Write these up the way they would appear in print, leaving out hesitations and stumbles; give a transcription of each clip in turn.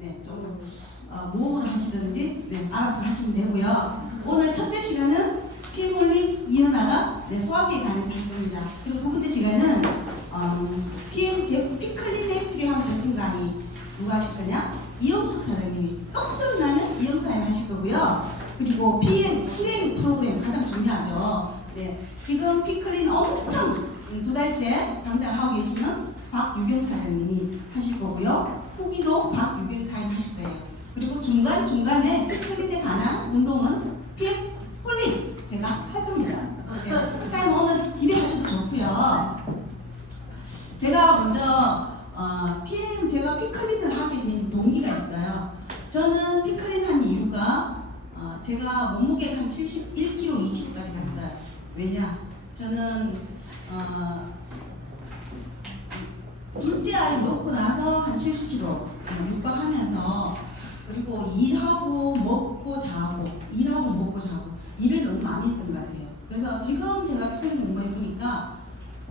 네, 좀 무음을 하시든지 알아서 하시면 되고요. 오늘 첫째 시간은 PM홀릭 이현아가 소화기에 관해서 할 겁니다. 그리고 두 번째 시간은 PM 제품 피클린에 필요한 제품 강의 누가 하실 거냐? 이영숙 사장님이 떡소리 나는 이영숙 사장님 하실 거고요. 그리고 PM 실행 프로그램 가장 중요하죠. 네, 지금 피클린 엄청 2달째 당장하고 계시는 박유경 사장님이 하실 거고요. 후기도 박유경 사장님 하실 거예요. 그리고 중간중간에 피클린에 관한 운동은 PM 홀릭 제가 할 겁니다. 네, 사장님 오늘 기대하셔도 좋고요. 제가 먼저 제가 피클린을 하게 된 동기가 있어요. 저는 피클린 한 이유가 제가 몸무게가 한 71kg, 2kg까지 갔어요. 왜냐? 저는 둘째 아이 놓고 나서 한 70kg 육박하면서 그리고 일하고 먹고 자고 일하고 먹고 자고 일을 너무 많이 했던 것 같아요. 그래서 지금 제가 피클린 공부해 보니까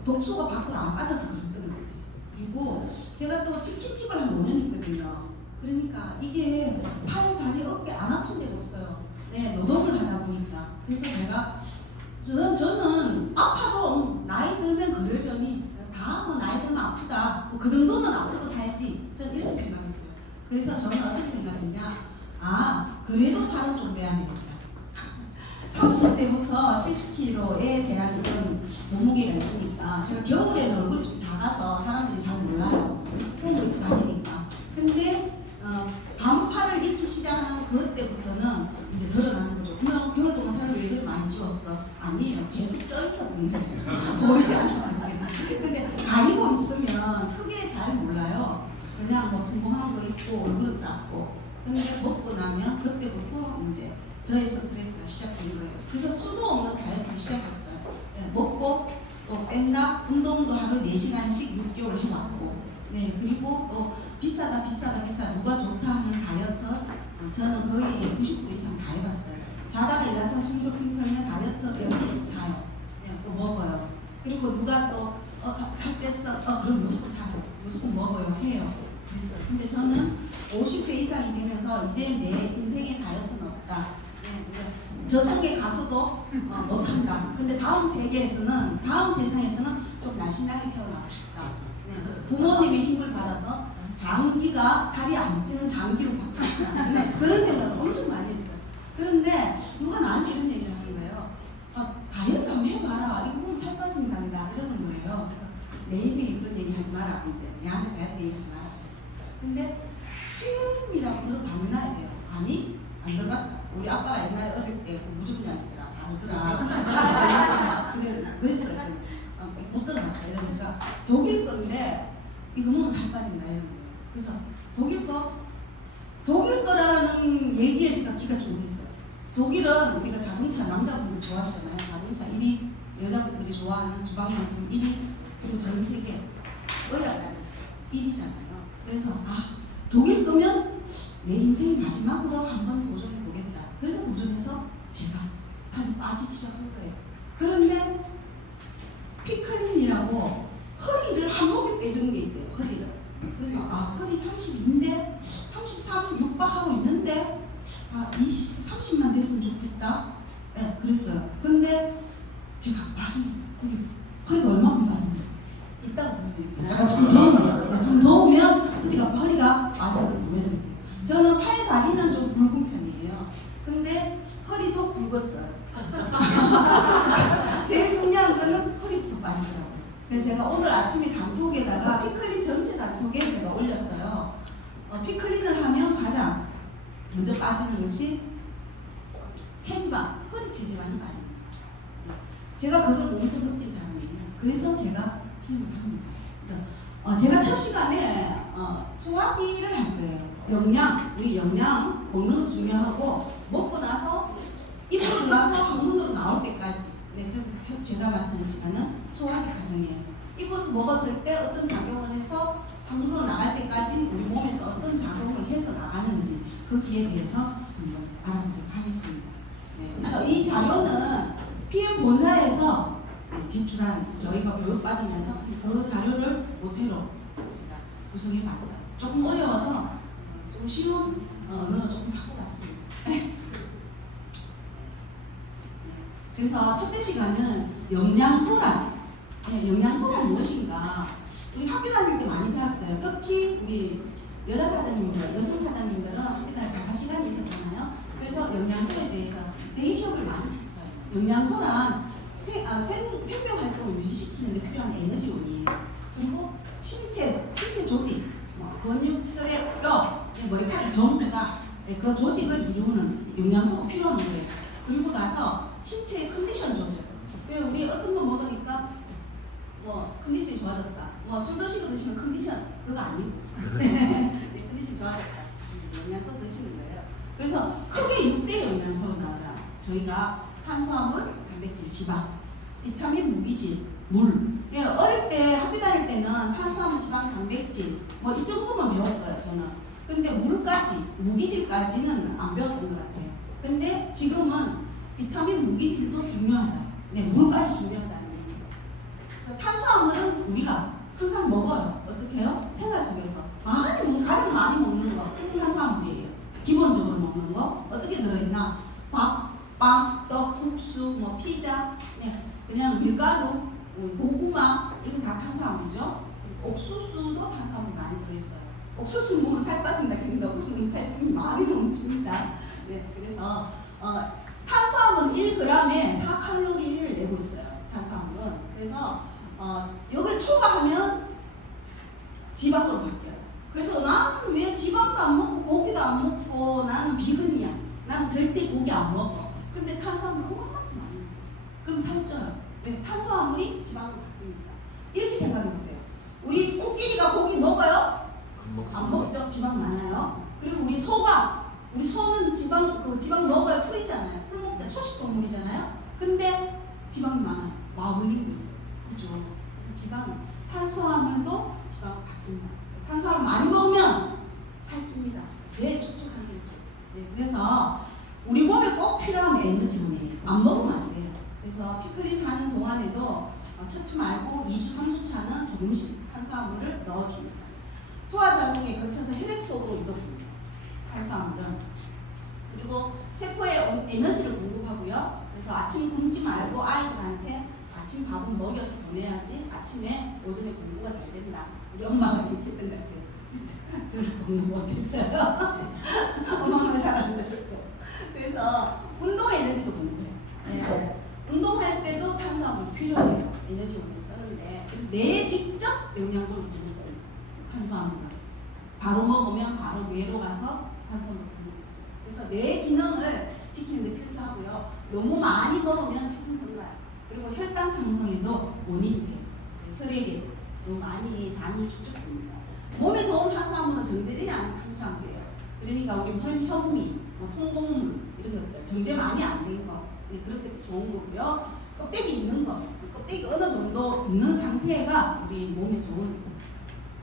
독소가 밖으로 안 빠져서 그랬던 것 같아요. 그리고 제가 또 치킨집을 한 5년 했거든요. 그러니까 이게 팔, 다리, 어깨 안 아픈 데가 없어요. 네, 노동을 하다 보니까. 그래서 저는 아파도 나이 들면 그러려니 다 뭐 나이 들면 아프다. 뭐 그 정도는 아프고 살지. 저는 이렇게 생각했어요. 그래서 저는 어떻게 생각했냐. 그래도 살은 좀 빼야 되겠다. 30대부터 70kg에 대한 그런 몸무게가 있으니까 제가 겨울에는 얼굴이 좀 작아서 사람들이 잘 몰라요. 팬도 입고 다니니까. 근데 반팔을 입기 시작한 그때부터는 이제 드러나는 거죠. 그럼 겨울 동안 살을 왜 이렇게 많이 찌웠어? 아니에요. 계속 쪄있어 보이는 거죠. 보이지 않는 거지. 근데 가리고 있으면 크게 잘 몰라요. 그냥 뭐 궁금한 거 있고 얼굴도 작고. 근데 먹고 나면 그때부터 이제 저의 스트레스가 시작된 거예요. 그래서 수도 없는 다이어트를 시작했어요. 네, 먹고 또 뺀다. 운동도 하루 4시간씩 6개월 해왔고. 네, 그리고 또 비싸다 누가 좋다 하는 다이어트 저는 거의 90% 이상 다 해봤어요. 자다가 일어나서 홈쇼핑 털면 다이어트 영수 사요. 네, 또 먹어요. 그리고 누가 또 살쪘어 그럼 무조건 사요. 무조건 먹어요. 해요. 그랬어요. 근데 저는 50세 이상이 되면서 이제 내 인생에 다이어트는 없다. 저 속의 가수도 못한다. 근데 다음 세계에서는 다음 세상에서는 좀 날씬하게 태어나고 싶다. 네, 부모님의 힘을 받아서 장기가 살이 안 찌는 장기로 바뀌었다. 네, 그런 생각을 엄청 많이 했어요. 그런데 누가 나한테 이런 얘기를 하는 거예요. 다이어트 한번 해봐라. 이거 보면 살 빠진단다. 이러는 거예요. 그래서 내 인생에 그런 얘기 하지 마라. 이제 내한테 다이어트 얘기하지 마라. 그랬어요. 근데 PM이라고 들어봤나 이래요. 아니 안 들어봤다. 우리 아빠가 옛날에 어릴 때 무중량이더라. 바르더라. 그랬어요. 못 들어봤다. 이러니까 독일 건데 이거 먹으면 살 빠진다. 이러는 거예요. 그래서 독일 거라는 얘기에 제가 기가 좀 됐어요. 독일은 우리가 자동차 남자분들 좋아하시잖아요. 자동차 1위, 여자분들이 좋아하는 주방용품 1위, 그리고 전 세계 올라가는 1위잖아요. 그래서 독일 거면 내 인생 마지막으로 한번 도전해 보겠다. 그래서 도전해서 제가 살이 빠지기 시작한 거예요. 그런데 피클린이라고 허리를 한목에 빼주는 게 있대요. 허리를. 그래서 허리 32인데 33 육박하고 있는데 30만 됐으면 좋겠다. 네, 그랬어요. 근데 제가 허리가 얼마나 빠진데 이따가 보여드릴게요. 좀 더우면 제가 허리가 빠져요. 저는 팔 다리는 좀 굵은 편이에요. 근데 허리도 굵었어요. 제일 중요한 거는 허리부터 빠지더라고요. 그래서 제가 오늘 아침에 단톡에다가 피클린 전체 단톡에 제가 올렸어요. 피클린을 하면 가장 먼저 빠지는 것이 체지방, 허리 체지방이 빠집니다. 제가 그걸 몸소 느낀 사람이에요. 그래서 제가 피임을 합니다. 그래서 제가 첫 시간에 소화기를 할 거예요. 우리 영양 먹는 것도 중요하고 먹고 나서 입으로 들어가서 항문으로 나올 때까지 그래서 제가 맡은 시간은 소화기 과정이어서 입으로서 먹었을 때 어떤 작용을 해서 항문으로 나갈 때까지 우리 몸에서 어떤 작용을 해서 나가는지 거기에 대해서 한번 알아보도록 하겠습니다. 네, 그래서 이 자료는 PM 본사에서 제출한 저희가 교육받으면서 그 자료를 모태로 제가 구성해 봤어요. 조금 어려워서 좀 쉬운 언어를 조금 갖고 왔습니다. 그래서 첫째 시간은 영양소란, 영양소가 무엇인가? 우리 학교 다닐 때 많이 배웠어요. 특히 우리 여자 사장님들, 여성 사장님들은 학교 다닐 때 4시간이 있었잖아요. 그래서 영양소에 대해서 데이시업을 많이 쳤어요. 영양소란 생명 활동을 유지시키는 데 필요한 에너지원이에요. 그리고 신체 조직, 근육, 혈액, 뼈, 머리카락 전부가 그 조직을 이루는 영양소가 필요한 거예요. 그리고 나서 신체의 컨디션 조절. 왜 우리 어떤 거 먹으니까 컨디션이 좋아졌다. 술 드시면 컨디션 그거 아니고 컨디션 좋아졌다. 영양소 드시는 거예요. 그래서 크게 6대 영양소로 나오더라. 저희가 탄수화물, 단백질, 지방, 비타민, 무기질, 물. 어릴 때 학교 다닐 때는 탄수화물, 지방, 단백질 이 정도만 배웠어요 저는. 근데 물까지, 무기질까지는 안 배웠던 것 같아요. 근데 지금은 비타민, 무기질도 중요하다. 물까지 중요하다는 얘기죠. 탄수화물은 우리가 항상 먹어요. 어떻게 해요? 생활 속에서 가장 많이 먹는 거 탄수화물이에요. 기본적으로 먹는 거 어떻게 들어있나? 밥, 빵, 떡, 국수, 피자, 그냥 밀가루, 고구마 이건 다 탄수화물이죠. 옥수수도 탄수화물 많이 들어있어요. 옥수수 먹으면 살 빠진다 했는데 옥수수는 살찌면 많이 뭉칩니다. 그래서 탄수화물은 1g에 4칼로리를 내고 있어요. 탄수화물은. 그래서 이걸 초과하면 지방으로 바뀌어요. 그래서 나는 왜 지방도 안 먹고 고기도 안 먹고 나는 비건이야. 나는 절대 고기 안 먹어. 근데 탄수화물 얼마만큼 많이 먹어. 그럼 살쪄요. 왜? 탄수화물이 지방으로 바뀌니까. 이렇게 생각해보세요. 우리 코끼리가 고기 먹어요? 안 먹죠. 지방 많아요. 그리고 우리 소는 지방 먹어야 풀이잖아요. 풀 먹자. 초식 동물이잖아요. 근데 지방이 많아요. 마블링도 있어요. 그죠? 그래서 탄수화물도 지방으로 바뀐다. 탄수화물 많이 먹으면 살찝니다. 왜 촉촉하겠죠? 그래서 우리 몸에 꼭 필요한 에너지원이에요. 안 먹으면 안 돼요. 그래서 피클린 하는 동안에도 첫 주 말고 2주, 3주 차는 조금씩 탄수화물을 넣어줍니다. 소화작용에 거쳐서 혈액 속으로 이동합니다. 탄수화물은. 그리고 세포에 에너지를 공급하고요. 그래서 아침 굶지 말고 아이들한테 아침 밥은 먹여서 보내야지 아침에 오전에 공부가 잘 된다. 우리 엄마가 얘기했던 것 같아요. 저를 공부 못했어요. 엄마가 잘 안 들었어요. 그래서 운동 에너지도 공부해요. 운동할 때도 탄수화물이 필요해요. 에너지원을 쓰는데 뇌에 직접 영양분을 주는 거예요. 탄수화물을 바로 먹으면 바로 뇌로 가서 탄수화물을 주는 거죠. 그래서 뇌 기능을 지키는 데 필수하고요. 너무 많이 먹으면 체중성 나요. 그리고 혈당 상승에도 원인이 돼요. 혈액에 너무 많이 당이 축적됩니다. 몸에 좋은 탄수화물은 정제되지 않은 탄수화물이에요. 그러니까 우리 현미, 통곡물 이런 것들 정제 많이 안 된 거 그럴 때 좋은 거고요. 껍데기 있는 거, 껍데기 어느 정도 있는 상태가 우리 몸에 좋은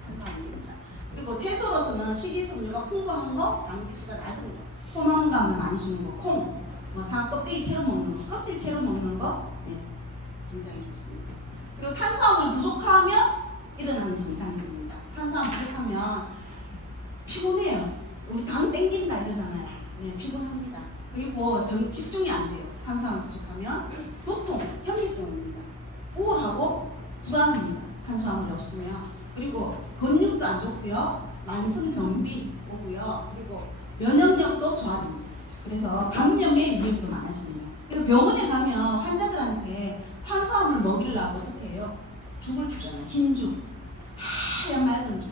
탄수화물입니다. 그리고 채소로서는 식이섬유가 풍부한 거, 당기수가 낮은 거, 포만감을 많이 주는 거, 콩, 껍데기 채로 먹는 거, 껍질 채로 먹는 거, 굉장히 좋습니다. 그리고 탄수화물 부족하면 일어나는 증상입니다. 탄수화물 부족하면 피곤해요. 우리 당 땡긴다 이러잖아요. 피곤합니다. 그리고 집중이 안 돼요. 탄수화물 부족하면 두통, 현기증입니다. 우울하고 불안합니다. 탄수화물이 없으면. 그리고 근육도 안 좋고요. 만성병비 오고요. 그리고 면역력도 저하됩니다. 그래서 감염의 위험도 많아집니다. 그래서 병원에 가면 환자들한테 탄수화물 먹이려고 어떻게 해요? 죽을 주잖아요. 흰죽. 하얀 맑은 죽.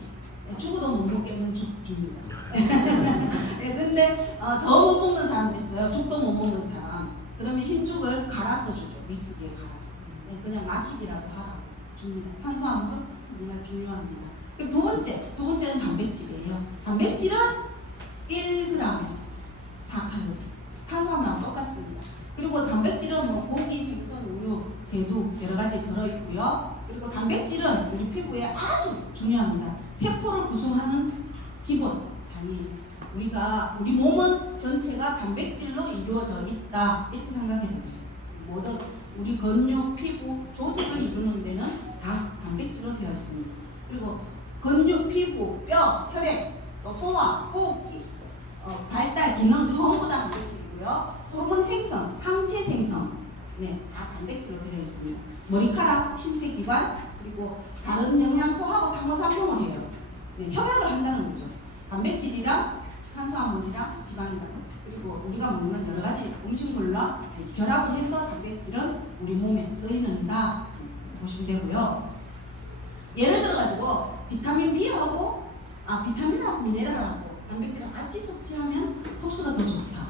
죽어도 못 먹겠는 죽 줍니다. 근데 더 못 먹는 사람도 있어요. 죽도 못 먹는 사람. 그러면 흰죽을 갈아서 주죠. 믹스기에 갈아서. 그냥 마시기라도 하라고 줍니다. 탄수화물은 정말 중요합니다. 두 번째는 단백질이에요. 단백질은 1g에 4칼로리. 탄수화물하고 똑같습니다. 그리고 단백질은 고기, 생선, 우유, 대두 여러 가지 들어있고요. 그리고 단백질은 우리 피부에 아주 중요합니다. 세포를 구성하는 기본 단위. 우리 몸은 전체가 단백질로 이루어져 있다 이렇게 생각해야 돼요. 모든 우리 근육, 피부, 조직을 이루는 데는 다 단백질로 되어 있습니다. 그리고 근육, 피부, 뼈, 혈액 또 소화, 호흡기, 발달, 기능 전부 다 단백질이고요. 호르몬 생성, 항체 생성, 네, 다 단백질로 되어 있습니다. 머리카락, 신체 기관, 그리고 다른 영양소하고 상호작용을 해요. 네, 협약을 한다는 거죠. 단백질이랑 탄수화물이랑 지방이랑 그리고 우리가 먹는 여러 가지 음식물과 결합을 해서 단백질은 우리 몸에 쓰이는다 보시면 되고요. 예를 들어 가지고 비타민 B하고 비타민하고 미네랄하고 단백질을 같이 섭취하면 흡수가 더 좋다.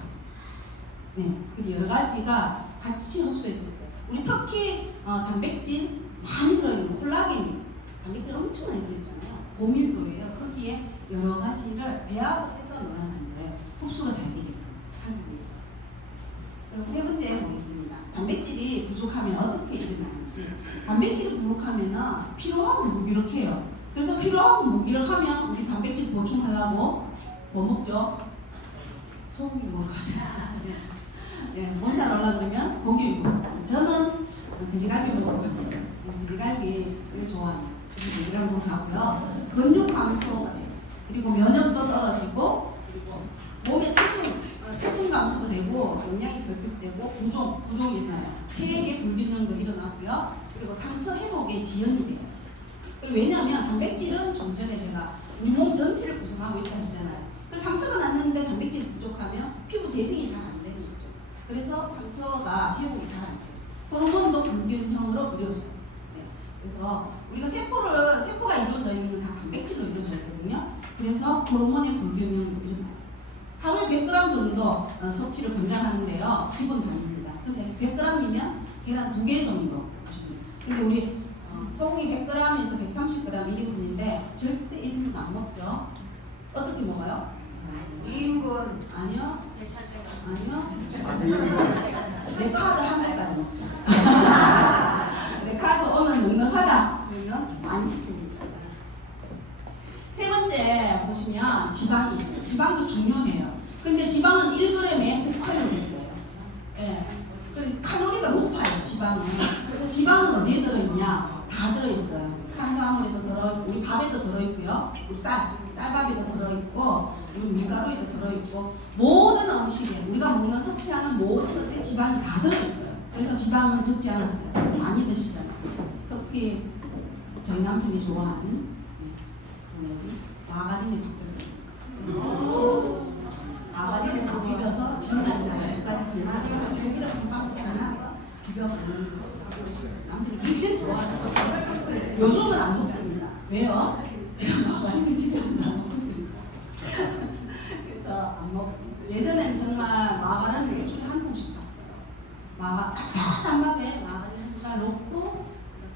네, 그리고 여러 가지가 같이 흡수했을 때 우리 특히 단백질 많이 들어있는 콜라겐이 단백질 엄청 많이 들어있잖아요. 고밀도예요. 거기에 여러 가지를 배합을 해서 넣어놨는 거예요. 흡수가 잘 되게끔 하기 위해서. 그럼 세 번째 보겠습니다. 단백질이 부족하면 어떻게 일어나는지. 단백질이 부족하면 피로하고 무기력해요. 그래서 피로하고 무기력하면 우리 단백질 보충하려고 뭐 먹죠? 소고기 먹으러 가자. 네, 뭔사 넣으려고 그러면 고기 먹고. 저는 돼지갈비 먹으러 갑니다. 돼지갈비를 좋아해요. 돼지갈비 먹으러 가고요. 근육 감소가 돼요. 그리고 면역도 떨어지고, 그리고 몸의 체중 감소도 되고, 영양이 결핍되고, 부종이 일어나요. 체액의 불균형도 일어나고요. 그리고 상처 회복에 지연이 돼요. 그리고 왜냐하면 단백질은 좀 전에 제가 우리 몸 전체를 구성하고 있다 했잖아요. 그래서 상처가 났는데 단백질이 부족하면 피부 재생이 잘 안 되는 거죠. 그래서 상처가 회복이 잘 안 돼요. 호르몬도 불균형으로 이루어져요. 네. 그래서 우리가 세포가 이루어져 있는 건 다 단백질로 이루어져 있거든요. 그래서 호르몬의 불균형이 일어나요. 하루에 100g 정도 섭취를 권장하는데요. 기본 단위입니다. 근데 100g이면 계란 2개 정도. 근데 우리 소고기 100g에서 130g 1인분인데 절대 1인분 안 먹죠. 어떻게 먹어요? 2인분 아니요. 내 카드 한 번까지 먹죠. 내 카드 오면 넉넉하다. 그러면 많이 식습니다. 세 번째 보시면 지방이에요. 지방도 중요해요. 근데 지방은 1g에 9칼로리예요. 예. 그래서 칼로리가 높아요. 지방은. 그리고 지방은 어디에 들어있냐? 다 들어있어요. 탄수화물에도 들어있고, 우리 밥에도 들어있고요. 우리 쌀밥에도 들어있고, 그리고 밀가루에도 들어있고, 모든 음식에 우리가 먹는 섭취하는 모든 것에 지방이 다 들어있어요. 그래서 지방은 적지 않았어요. 많이 드시잖아요. 특히 저희 남편이 좋아하는 마가린을 바꿔요. 마가린을 다 비벼서 진하잖아요. 숟가락 하나, 참기름 한 방울 하나 비벼먹는 거. 남편이 굉장히 좋아하죠. 요즘은 안 먹습니다. 왜요? 제가 마가린을 집에 안 사먹거든요. 그래서 안 먹고. 예전에는 정말 마가린을 일주일에 한 통씩 샀어요. 따뜻한 밥에 마가린 한 숟갈 넣고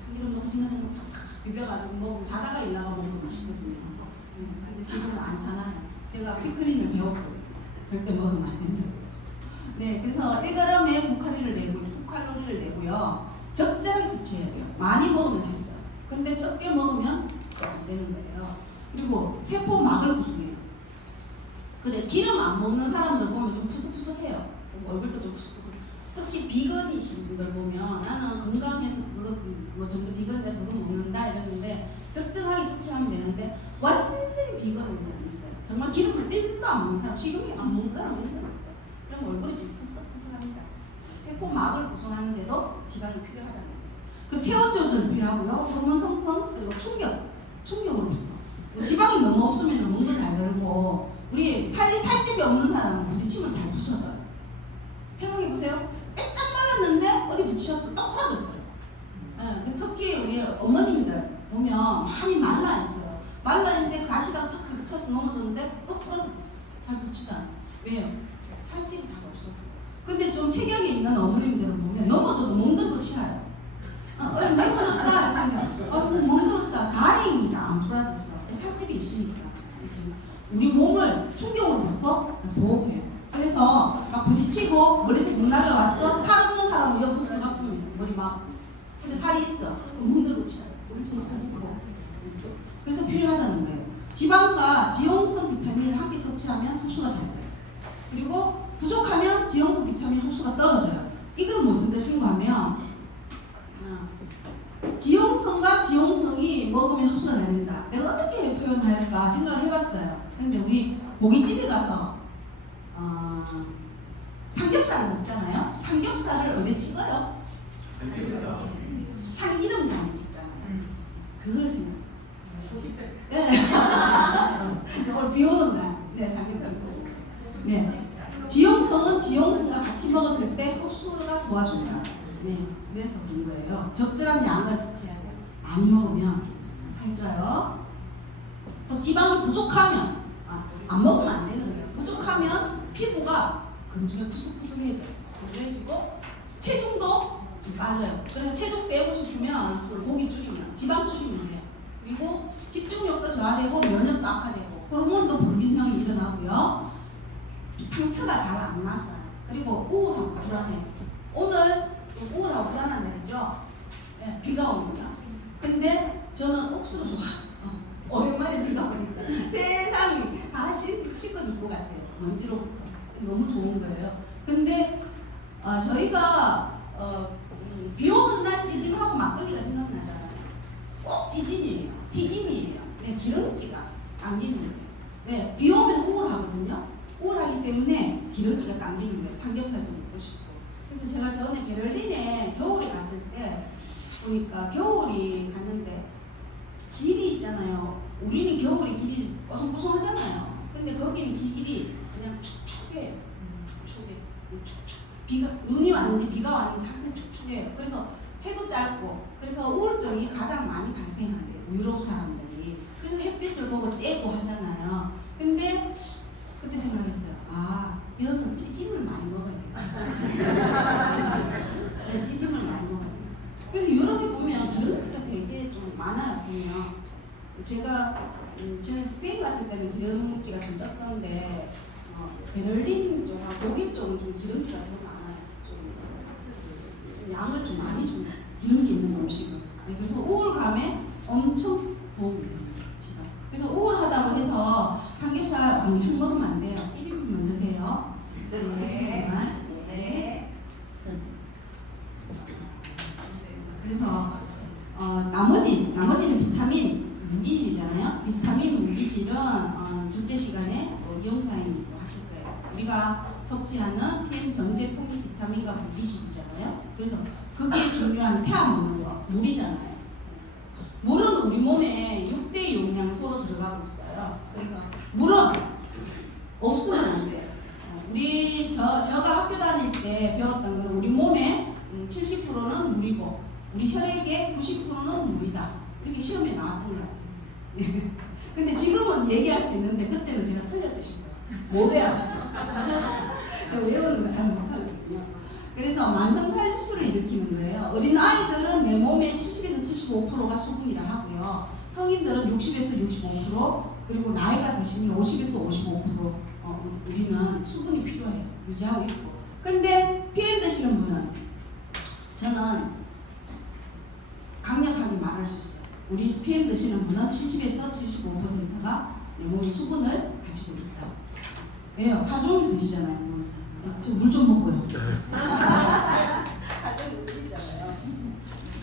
참기름 넣고 진하게 싹싹 비벼가지고 먹으면 자다가 일어나가 먹으면 맛있거든요. 근데 지금은 안 사나요. 제가 피클린을 배웠고 절대 먹으면 안 된다고. 네, 그래서 1g에 9칼로리를 내고요. 적절하게 섭취해야 돼요. 많이 먹으면 살쪄요. 근데 적게 먹으면 안 되는 거예요. 그리고 세포막을 구성해요. 근데 기름 안 먹는 사람들 보면 좀 푸석푸석해요. 얼굴도 좀 푸석푸석. 특히 비건이신 분들 보면 나는 건강해서 전부 비건돼서 그거 먹는다 이러는데 적절하게 섭취하면 되는데 완전히 비건은 있어요. 정말 기름을 1도 안 먹는 사람, 식용유 안 먹는 사람은 있어요. 그럼 얼굴이 좀 푸석푸석합니다. 세포막을 구성하는데도 지방이 필요하다는 거예요. 그 체온 조절 필요하고요. 호르몬 성분 그리고 충격으로 지방이 너무 없으면 몸도 잘 들고 우리 살집이 없는 사람은 부딪히면 잘 부서져요. 생각해보세요. 빼짝 말랐는데 어디 부딪혔어? 떡 부러져버려요. 네, 특히 우리 어머님들 보면 많이 말라있어요. 말라있는데 가시다가 탁 쳐서 넘어졌는데 떡 부러져. 잘 붙지도 않아요. 왜요? 살집이 잘 없었어요. 근데 좀 체격이 있는 어머님들을 보면 넘어져도 멍들고 치아요. 넘어졌다 이러면 멍들었다. 다행입니다. 안 부러졌어. 살집이 있으니까. 우리 몸을 충격으로부터 보호해요. 그래서 막 부딪히고 머리에서 물 날라왔어. 살 없는 사람은 옆으로 아프면 머리 막. 근데 살이 있어. 그럼 멍들고 치아요. 그래서 필요하다는 거예요. 지방과 지용성 비타민을 함께 섭취하면 흡수가 잘 돼요. 그리고 부족하면 지용성 비타민 흡수가 떨어져요. 이걸 무슨 뜻인가 하면 지용성과 지용성이 먹으면 흡수가 된다. 내가 어떻게 표현할까 생각을 해봤어요. 근데 우리 고깃집에 가서 삼겹살을 먹잖아요. 삼겹살을 어디 찍어요? 참기름장에 찍잖아요. 그걸 생각해봤어요. 네. 이걸 비우는 거야. 네, 삼겹살 보고. 네. 지용성은 지용성과 같이 먹었을 때 흡수가 도와준다. 네. 그래서 그런 거예요. 적절한 양을 섭취해야 돼요. 안 먹으면 살쪄요. 또 지방이 부족하면 안 먹으면 안 되는 거예요. 부족하면 피부가 근육이 푸석푸석해져요. 건조해지고 체중도 좀 빠져요. 그래서 체중 빼고 싶으면 고기 줄이면 지방 줄이면 돼요. 그리고 집중력도 저하되고 면역도 악화되고 호르몬도 불균형이 일어나고요. 상처가 잘 안 났어요. 그리고 우울하고 불안해요. 오늘 우울하고 불안한 날이죠. 네, 비가 옵니다. 근데 저는 옥수로 좋아요. 오랜만에 비가 오니까 세상이 다 씻어질 것 같아요. 먼지로부터. 너무 좋은 거예요. 근데 저희가 비 오는 날 찌짐하고 막걸리가 생각나잖아요. 꼭 찌짐이에요. 튀김이에요. 네, 기름기가 당기는 거예요. 네, 비 오면 우울하거든요. 우울하기 때문에 기름기가 당기는 거예요. 삼겹살도 먹고 싶고. 그래서 제가 전에 베를린에 겨울에 갔을 때 보니까 겨울이 갔는데 길이 있잖아요. 우리는 겨울에 길이 뽀송뽀송하잖아요. 근데 거기는 길이 그냥 축축해요. 축축해. 비가 눈이 왔는지 비가 왔는지 항상 축축해요. 그래서 해도 짧고 그래서 우울증이 가장 많이 발생한대요. 유럽 사람들이. 그래서 햇빛을 보고 째고 하잖아요. 근데 그때 생각했어요. 여는 찌짐을 많이 먹어야 돼요. 네, 찌짐을 많이 먹어야 돼요. 그래서 유럽에 보면 기름기가 되게 좀 많아요. 보면 제가 저는 스페인 갔을 때는 기름기가 좀 적던데 베를린 쪽하고 독일 쪽은 좀 기름기가 더 많아요. 좀 양을 좀 많이 줍니다. 기름기 있는 음식을. 네, 그래서 우울감에 엄청 도움이 됩니다. 그래서 우울하다고 해서 삼겹살 왕창 먹으면 안 돼요. 1인분만 드세요. 네. 네. 그래서 나머지는 비타민, 무기질이잖아요. 비타민, 무기질은 둘째 시간에 이용사님이 하실 거예요. 우리가 섭취하는 PM 전 제품이 비타민과 무기질이잖아요. 그래서 그게 중요한 태아 먹는 거, 물이잖아요. 물은 우리 몸에 6대 용량소로 들어가고 있어요. 그래서 물은 없으면 안 돼요. 제가 학교 다닐 때 배웠던 건 우리 몸에 70%는 물이고 우리 혈액의 90%는 물이다. 이렇게 시험에 나왔던 것 같아요. 근데 지금은 얘기할 수 있는데 그때는 제가 틀렸듯이 못 외워가지고 저 외우는 거 잘 못하거든요. 그래서 만성 탈수를 일으키는 거예요. 어린 아이들은 내 몸의 70에서 75%가 수분이라 하고요. 성인들은 60에서 65%, 그리고 나이가 드시면 50에서 55% 우리는 수분이 필요해요. 유지하고 있고. 근데 PM 드시는 분은 저는 강력하게 말할 수 있어요. 우리 PM 드시는 분은 70에서 75%가 내 몸에 수분을 가지고 있다. 왜요? 하루 종일 드시잖아요. 저 물 좀 먹고요. 하루 드시잖아요.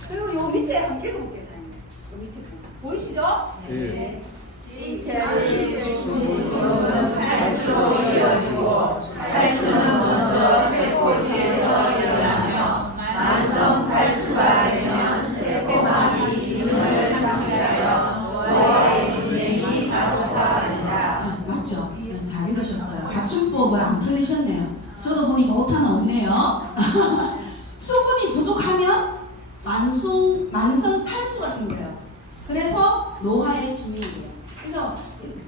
그리고 요 밑에 한번 읽어볼게요. 요 밑에 보이시죠? 네. 수분은 갈수록 이어지고 갈수는 먼저 세포체에서 일어나며 만성 탈수가 되면 세포막이 기능을 상실하여 노화의 진행이 가속화된다. 맞죠? 잘 읽으셨어요. 맞춤법을 안 틀리셨네요. 저도 보니까 오타는 없네요. 수분이 부족하면 만성 탈수가 생겨요. 그래서 노화의 진행이에요. 그래서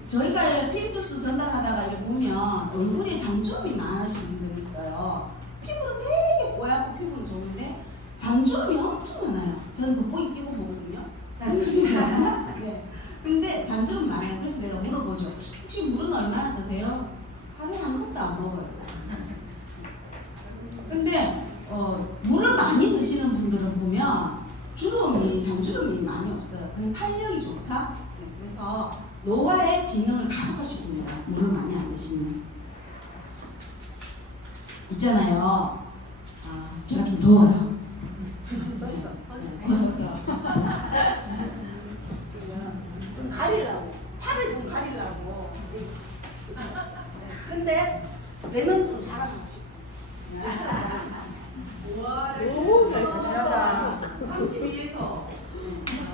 저희가 피부주스 전달하다가 이렇게 보면 얼굴에 장주름이 많으신 분들이 있어요. 피부는 되게 뽀얗고 피부는 좋은데 장주름이 엄청 많아요. 저는 돋보기 끼고 보거든요. 네. 근데 장주름 많아요. 그래서 내가 물어보죠. 혹시 물은 얼마나 드세요? 하루에 한 컵도 안 먹어요. 근데 물을 많이 드시는 분들은 보면 장주름이 많이 없어요. 그냥 탄력이 좋다. 네, 그래서 노화의 진행을 가속화시킵니다. 물을 많이 안 드시면. 있잖아요. 제가 좀 더워요. 벗었어. 가리려고. 근데 뇌는 좀 잘하고 싶고. 우와, 너무 잘하다. 32에서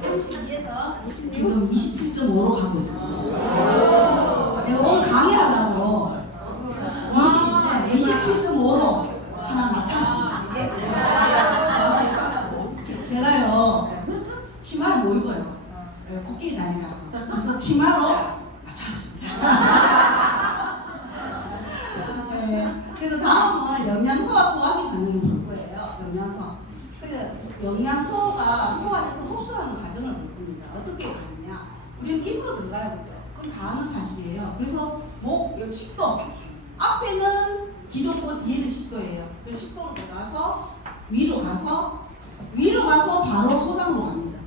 32에서 지금 27.5로 가고 있어요. 내가 오늘 강의하려고 27.5로 하나 맞춰주십니다. 제가요 치마를 못 입어요. 코끼리 다니라서. 그래서 치마로 맞춰주십니다. 네, 그래서 다음은 영양소와 소화기 단위를 볼 거예요. 영양소. 그래서 영양소가 소화해서 흡수하는 과정을 볼 겁니다. 어떻게 가느냐? 우리는 입으로 들어가야 되죠. 그건 다 아는 사실이에요. 그래서 목, 여기 식도. 앞에는 기도고 뒤에는 식도예요. 그래서 식도로 들어가서 위로 가서 바로 소장으로 갑니다.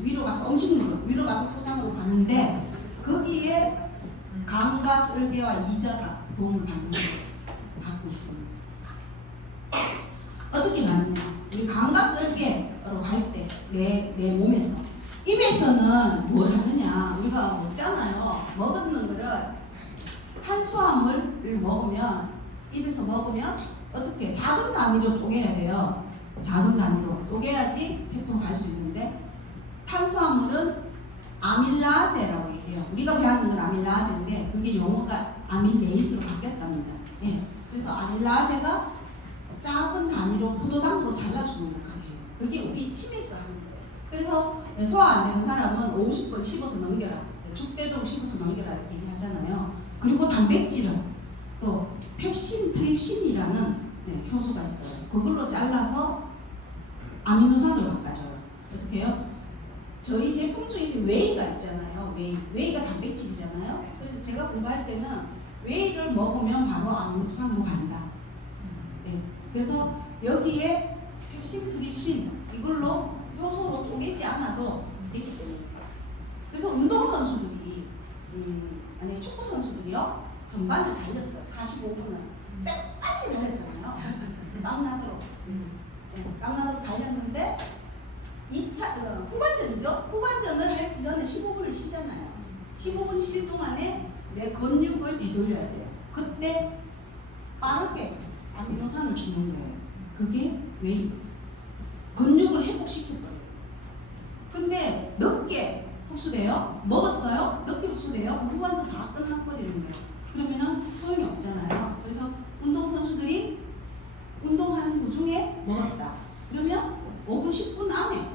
위로 가서 음식물로 위로 가서 소장으로 가는데 거기에 간과 쓸개와 이자가 도움을 받는 걸 갖고 있습니다. 어떻게 가느냐? 우리 간과 쓸개로 갈 때 내 몸에서 입에서는 뭘 하느냐? 우리가 먹잖아요. 먹는 거를 탄수화물을 먹으면 입에서 먹으면 어떻게 작은 단위로 쪼개야 돼요. 작은 단위로 쪼개야지 세포로 갈 수 있는데 탄수화물은 아밀라제라고 얘기해요. 우리가 배우는 건 아밀라제인데 그게 용어가 아밀레이스로 바뀌었답니다. 네. 그래서 아밀라제가 작은 단위로 포도당으로 잘라주는 거예요. 그게 우리 침에서 하는 거예요. 그래서 소화 안 되는 사람은 50번 씹어서 넘겨라. 죽대도 씹어서 넘겨라 이렇게 얘기하잖아요. 그리고 단백질은 또 펩신, 트립신이라는 효소가 있어요. 그걸로 잘라서 아미노산으로 바꿔줘요. 어떻게 해요? 저희 제품 중에 웨이가 있잖아요. 웨이가 단백질이잖아요. 그래서 제가 공부할 때는 웨이를 먹으면 바로 아미노산으로 간다. 네. 그래서 여기에 펩신, 트립신 이걸로 효소로 쪼개지 않아도 되기 때문에. 그래서 운동선수들이 아니 축구 선수들이요 전반을 달렸어요. 45분을 쎄까지 달렸잖아요. 땀나도록 땀나도록 달렸는데 2차 후반전이죠. 후반전을 하기 전에 15분을 쉬잖아요. 15분 쉴 동안에 내 근육을 되돌려야 돼요. 그때 빠르게 아미노산을 주는 거예요. 그게 웨이. 근육을 회복시킬 거예요. 근데 늦게 흡수돼요? 먹었어요? 늦게 흡수돼요? 후반전 다 끝나버리는 거예요. 그러면은 소용이 없잖아요. 그래서 운동선수들이 운동하는 도중에 먹었다. 그러면 5분, 10분 안에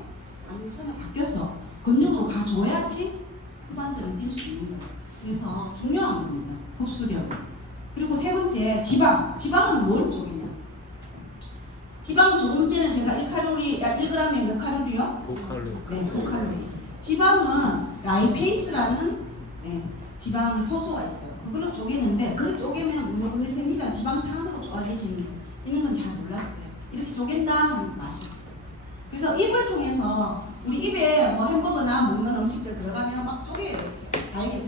아미노산이 바뀌어서 근육으로 가줘야지 후반전을 뛸 수 있는 거예요. 그래서 중요한 겁니다. 흡수력. 그리고 세 번째, 지방. 지방은 뭘 쪼개냐? 지방 조금 전에 제가 1g에 몇 칼로리요? 5칼로리. 네, 5칼로리. 지방은 라이페이스라는 지방 효소가 있어요. 그걸로 쪼개는데 그걸 쪼개면 우리 생리가 지방산으로 좋아지는 건 잘 몰라요. 이렇게 쪼갠다 하는 맛이. 그래서 입을 통해서 우리 입에 뭐 햄버거나 먹는 음식들 들어가면 막 쪼개요. 잘게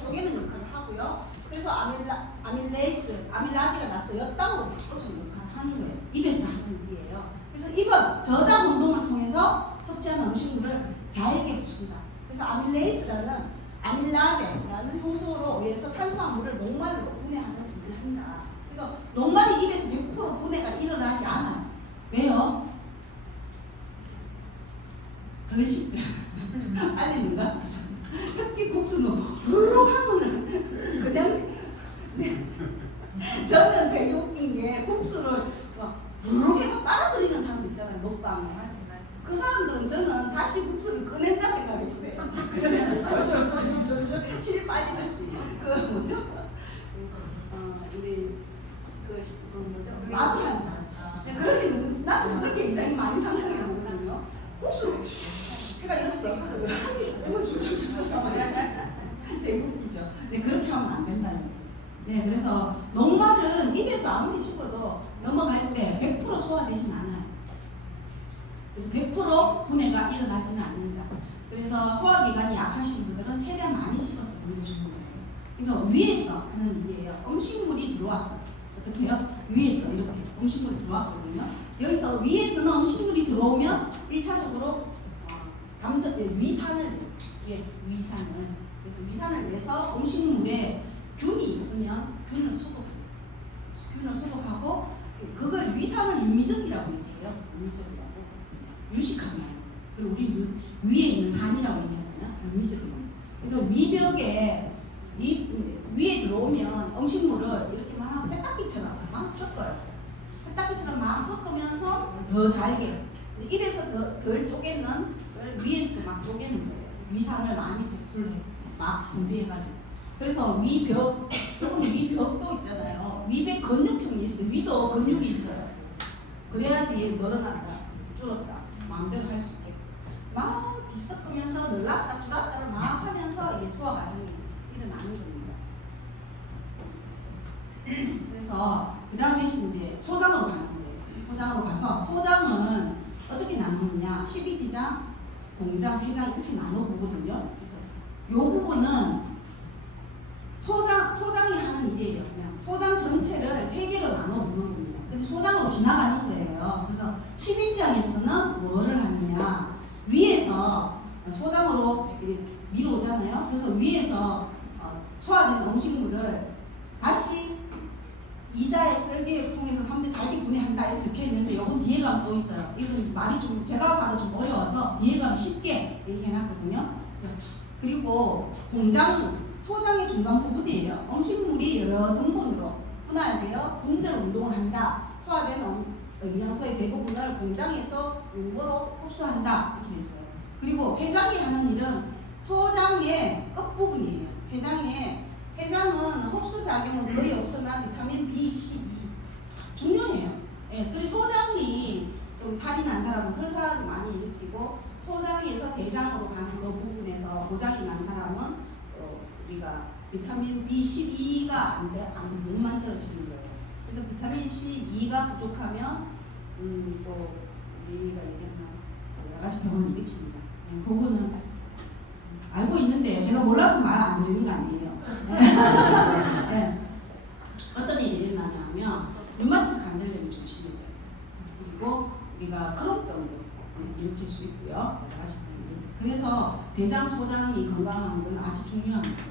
쪼개는 역할을 하고요. 그래서 아밀라제가 나서 엿당으로 바꿔주는 역할을 하는 거예요. 입에서 하는 일이에요. 그래서 입은 저장 운동을 통해서 섭취하는 음식물을 잘게 흡수한다. 그래서 아밀라제라는 효소로 의해서 탄수화물을 녹말로 분해하는 일을 한다. 그래서 녹말이 입에서 100% 분해가 일어나지 않아요. 왜요? 덜 씹잖아. 빨리 누가 특히 국수는 부르륵 하면은 그냥 저는 되게 웃긴 게 국수를 막 부르륵 해서 빨아들이는 사람도 있잖아요. 먹방에. 그 사람들은 저는 다시 국수를 꺼낸다 생각해보세요. 그러면 절절절절절 실이 빠지듯이 그 뭐죠? 우리 그 뭐죠? 마술하는 사람. 그렇게 나는 그렇게 굉장히 많이 상상해 보거든요. 국수 해가 있어. 한 개씩 빼면 되게 웃기죠. 네, 그렇게 하면 안 된다는 거예요. 네, 그래서 녹말은 입에서 아무리 씹어도 넘어갈 때 100% 소화되진 않아요. 그래서 100% 분해가 일어나지는 않는다. 그래서 소화기관이 약하신 분들은 최대한 많이 씹어서 보내주는 거예요. 그래서 위에서 하는 일이에요. 음식물이 들어왔어요. 어떻게 해요? 위에서 이렇게 음식물이 들어왔거든요. 여기서 위에서는 음식물이 들어오면 1차적으로 위산을 내요. 그래서 위산을 위해서 음식물에 균이 있으면 균을 소독하고 그걸 위산을 유미적이라고 얘기해요. 유미적이라고. 유식한 말. 그리고 우리 위에 있는 산이라고 얘기하잖아요. 유미적인 말. 그래서 위벽에 위에 들어오면 음식물을 이렇게 막 세탁기처럼 막 섞어요. 세탁기처럼 막 섞으면서 더 잘게 입에서 덜 쪼개는 걸 위에서도 막 쪼개는 거예요. 위산을 많이 막 분비해가지고. 그래서 위벽, 요건 위벽도 있잖아요. 위벽 근육층이 있어요. 위도 근육이 있어요. 그래야지 늘어난다, 줄었다, 마음대로 할 수 있게. 막 뒤섞으면서 늘락사 줄었다를 막 하면서 이 소화 과정이 일어나는 겁니다. 그래서 그 다음에 이제 소장으로 가는 거예요. 소장으로 가서 소장은 어떻게 나누느냐? 12지장, 공장, 폐장 이렇게 나눠보거든요. 그래서 이 부분은 소장이 하는 일이에요. 그냥 소장 전체를 3개로 나눠보는 겁니다. 근데 소장으로 지나가는 거예요. 그래서 12지장에서는 뭐를 하느냐? 위에서 소장으로 위로 오잖아요. 그래서 위에서 소화된 음식물을 다시 이자의 썰기를 통해서 3대 잘게 분해한다 이렇게 적혀 있는데 이건 뒤에 가면 또 있어요. 이건 말이 좀 제가 봐도 좀 어려워서 뒤에 가면 쉽게 얘기해놨거든요. 그리고 공장 소장의 중간 부분이에요. 음식물이 여러 등분으로 분할되어 분절 운동을 한다. 소화된 영양소의 대부분을 공장에서 용도로 흡수한다 이렇게 돼 있어요. 그리고 폐장이 하는 일은 소장의 끝부분이에요. 폐장은 흡수 작용은 거의 없으나 비타민 B, C, E 중요해요. 예, 그리고 소장이 좀 탈이 난 사람은 설사를 많이 일으키고 소장에서 대장으로 가는 그 부분에서 고장이 난 사람은 우리가 비타민 B, C, E가 못 만들어지는 거예요. 그래서 비타민 C, E가 부족하면 또 우리가 얘기하는 여러 가지 병을 일으킵니다. 그거는 알고 있는데 제가 몰라서 말 안 드리는 거 아니에요. 네. 어떤 일이 일어나냐면 류마티스 관절염이 좀 심해져요. 그리고 우리가 크론병도 일으킬 수 있고요. 여러 가지 있습니다. 그래서 대장, 소장이 건강한 건 아주 중요합니다.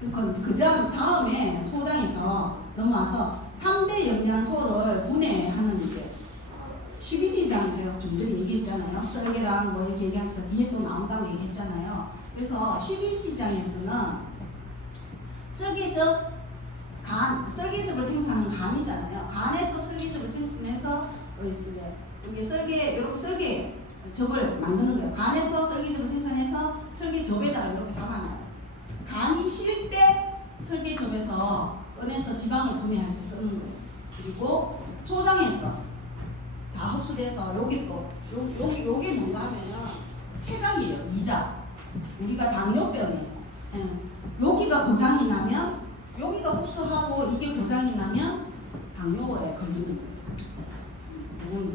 그 다음에 소장에서 넘어와서 3대 영양소를 분해하는 게 12지장 제가 좀 전에 얘기했잖아요. 썰개랑 뭐 이렇게 얘기하면서 뒤에 또 나온다고 얘기했잖아요. 그래서 12지장에서는 썰개즙을 생산하는 간이잖아요. 간에서 썰개즙을 생산해서 이게 썰개즙을 만드는 거예요. 간에서 썰개즙을 생산해서 썰개즙에다가 이렇게 담아놔요. 간이 실 때 썰개즙에서 꺼내서 지방을 분해할 때 쓰는 거예요. 그리고 소장에서 다 흡수돼서 요게 뭔가 하면은 췌장이에요. 이자. 우리가 당뇨병이에요. 여기가 고장이 나면 여기가 흡수하고 이게 고장이 나면 당뇨에 걸리는 거예요.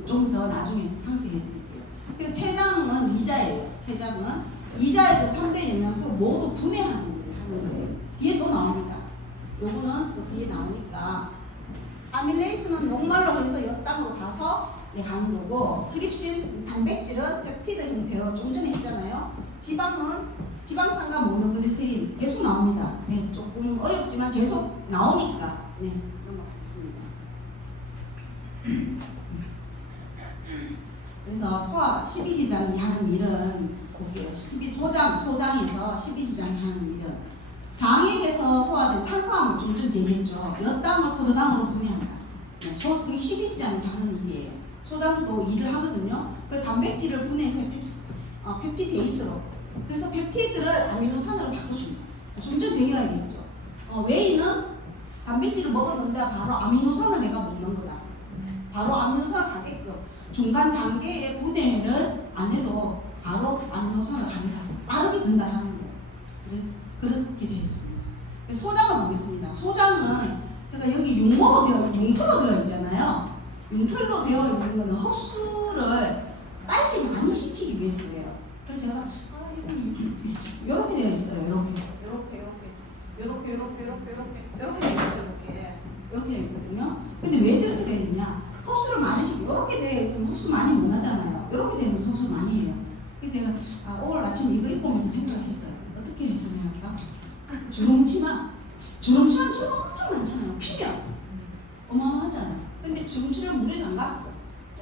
좀 더 나중에 상세히 해드릴게요. 그리고 췌장은 이자예요. 췌장은 이자에도 3대 영양소 모두 분해하는 거예요. 뒤에 또 나옵니다. 요거는 또 뒤에 나오니까 아밀레이스는 녹말로 해서 엿당으로 가서 가는 거고 트립신, 단백질은 펩티드 형태로 좀 전에 했잖아요. 지방은 지방산과 모노글리세린 계속 나옵니다. 네, 조금 어렵지만 계속 나오니까 넘어가겠습니다. 그래서 소화 12지장이 하는 일은 볼게요. 소장에서 12지장이 하는 일은 장액에서 소화된 탄수화물 좀 전에 얘기했죠. 엿당을 포도당으로 분해한다. 그게 12지장이 하는 일이에요. 소장도 일을 하거든요. 그 단백질을 분해해서 펩티데이스로. 그래서 펩티드를 아미노산으로 바꿔줍니다. 좀 전 제가 얘기했죠. 웨이는 단백질을 먹었는데 바로 아미노산을 내가 먹는 거다. 바로 아미노산을 가게끔 중간 단계의 분해를 안 해도 바로 아미노산을 갑니다. 빠르게 전달하는 거예요. 그렇게 되어 있습니다. 소장을 보겠습니다. 소장은 제가 여기 융터로 되어 있잖아요. 융털로 되어 있는 거는 흡수를 빨리 많이 시키기 위해서예요. 그래서 제가 이렇게 되어 있어요. 이렇게 되어 있거든요. 근데 왜 저렇게 되어 있냐? 흡수를 많이 시키고 이렇게 되어 있으면 흡수 많이 못 하잖아요. 이렇게 되면 흡수 많이 해요. 그래서 제가 오늘 아침 이거 읽고 오면서 생각했어요. 어떻게 했으면 주름치마 엄청 많잖아요. 피면 어마어마하잖아요. 근데 주름치를 물에 담갔어.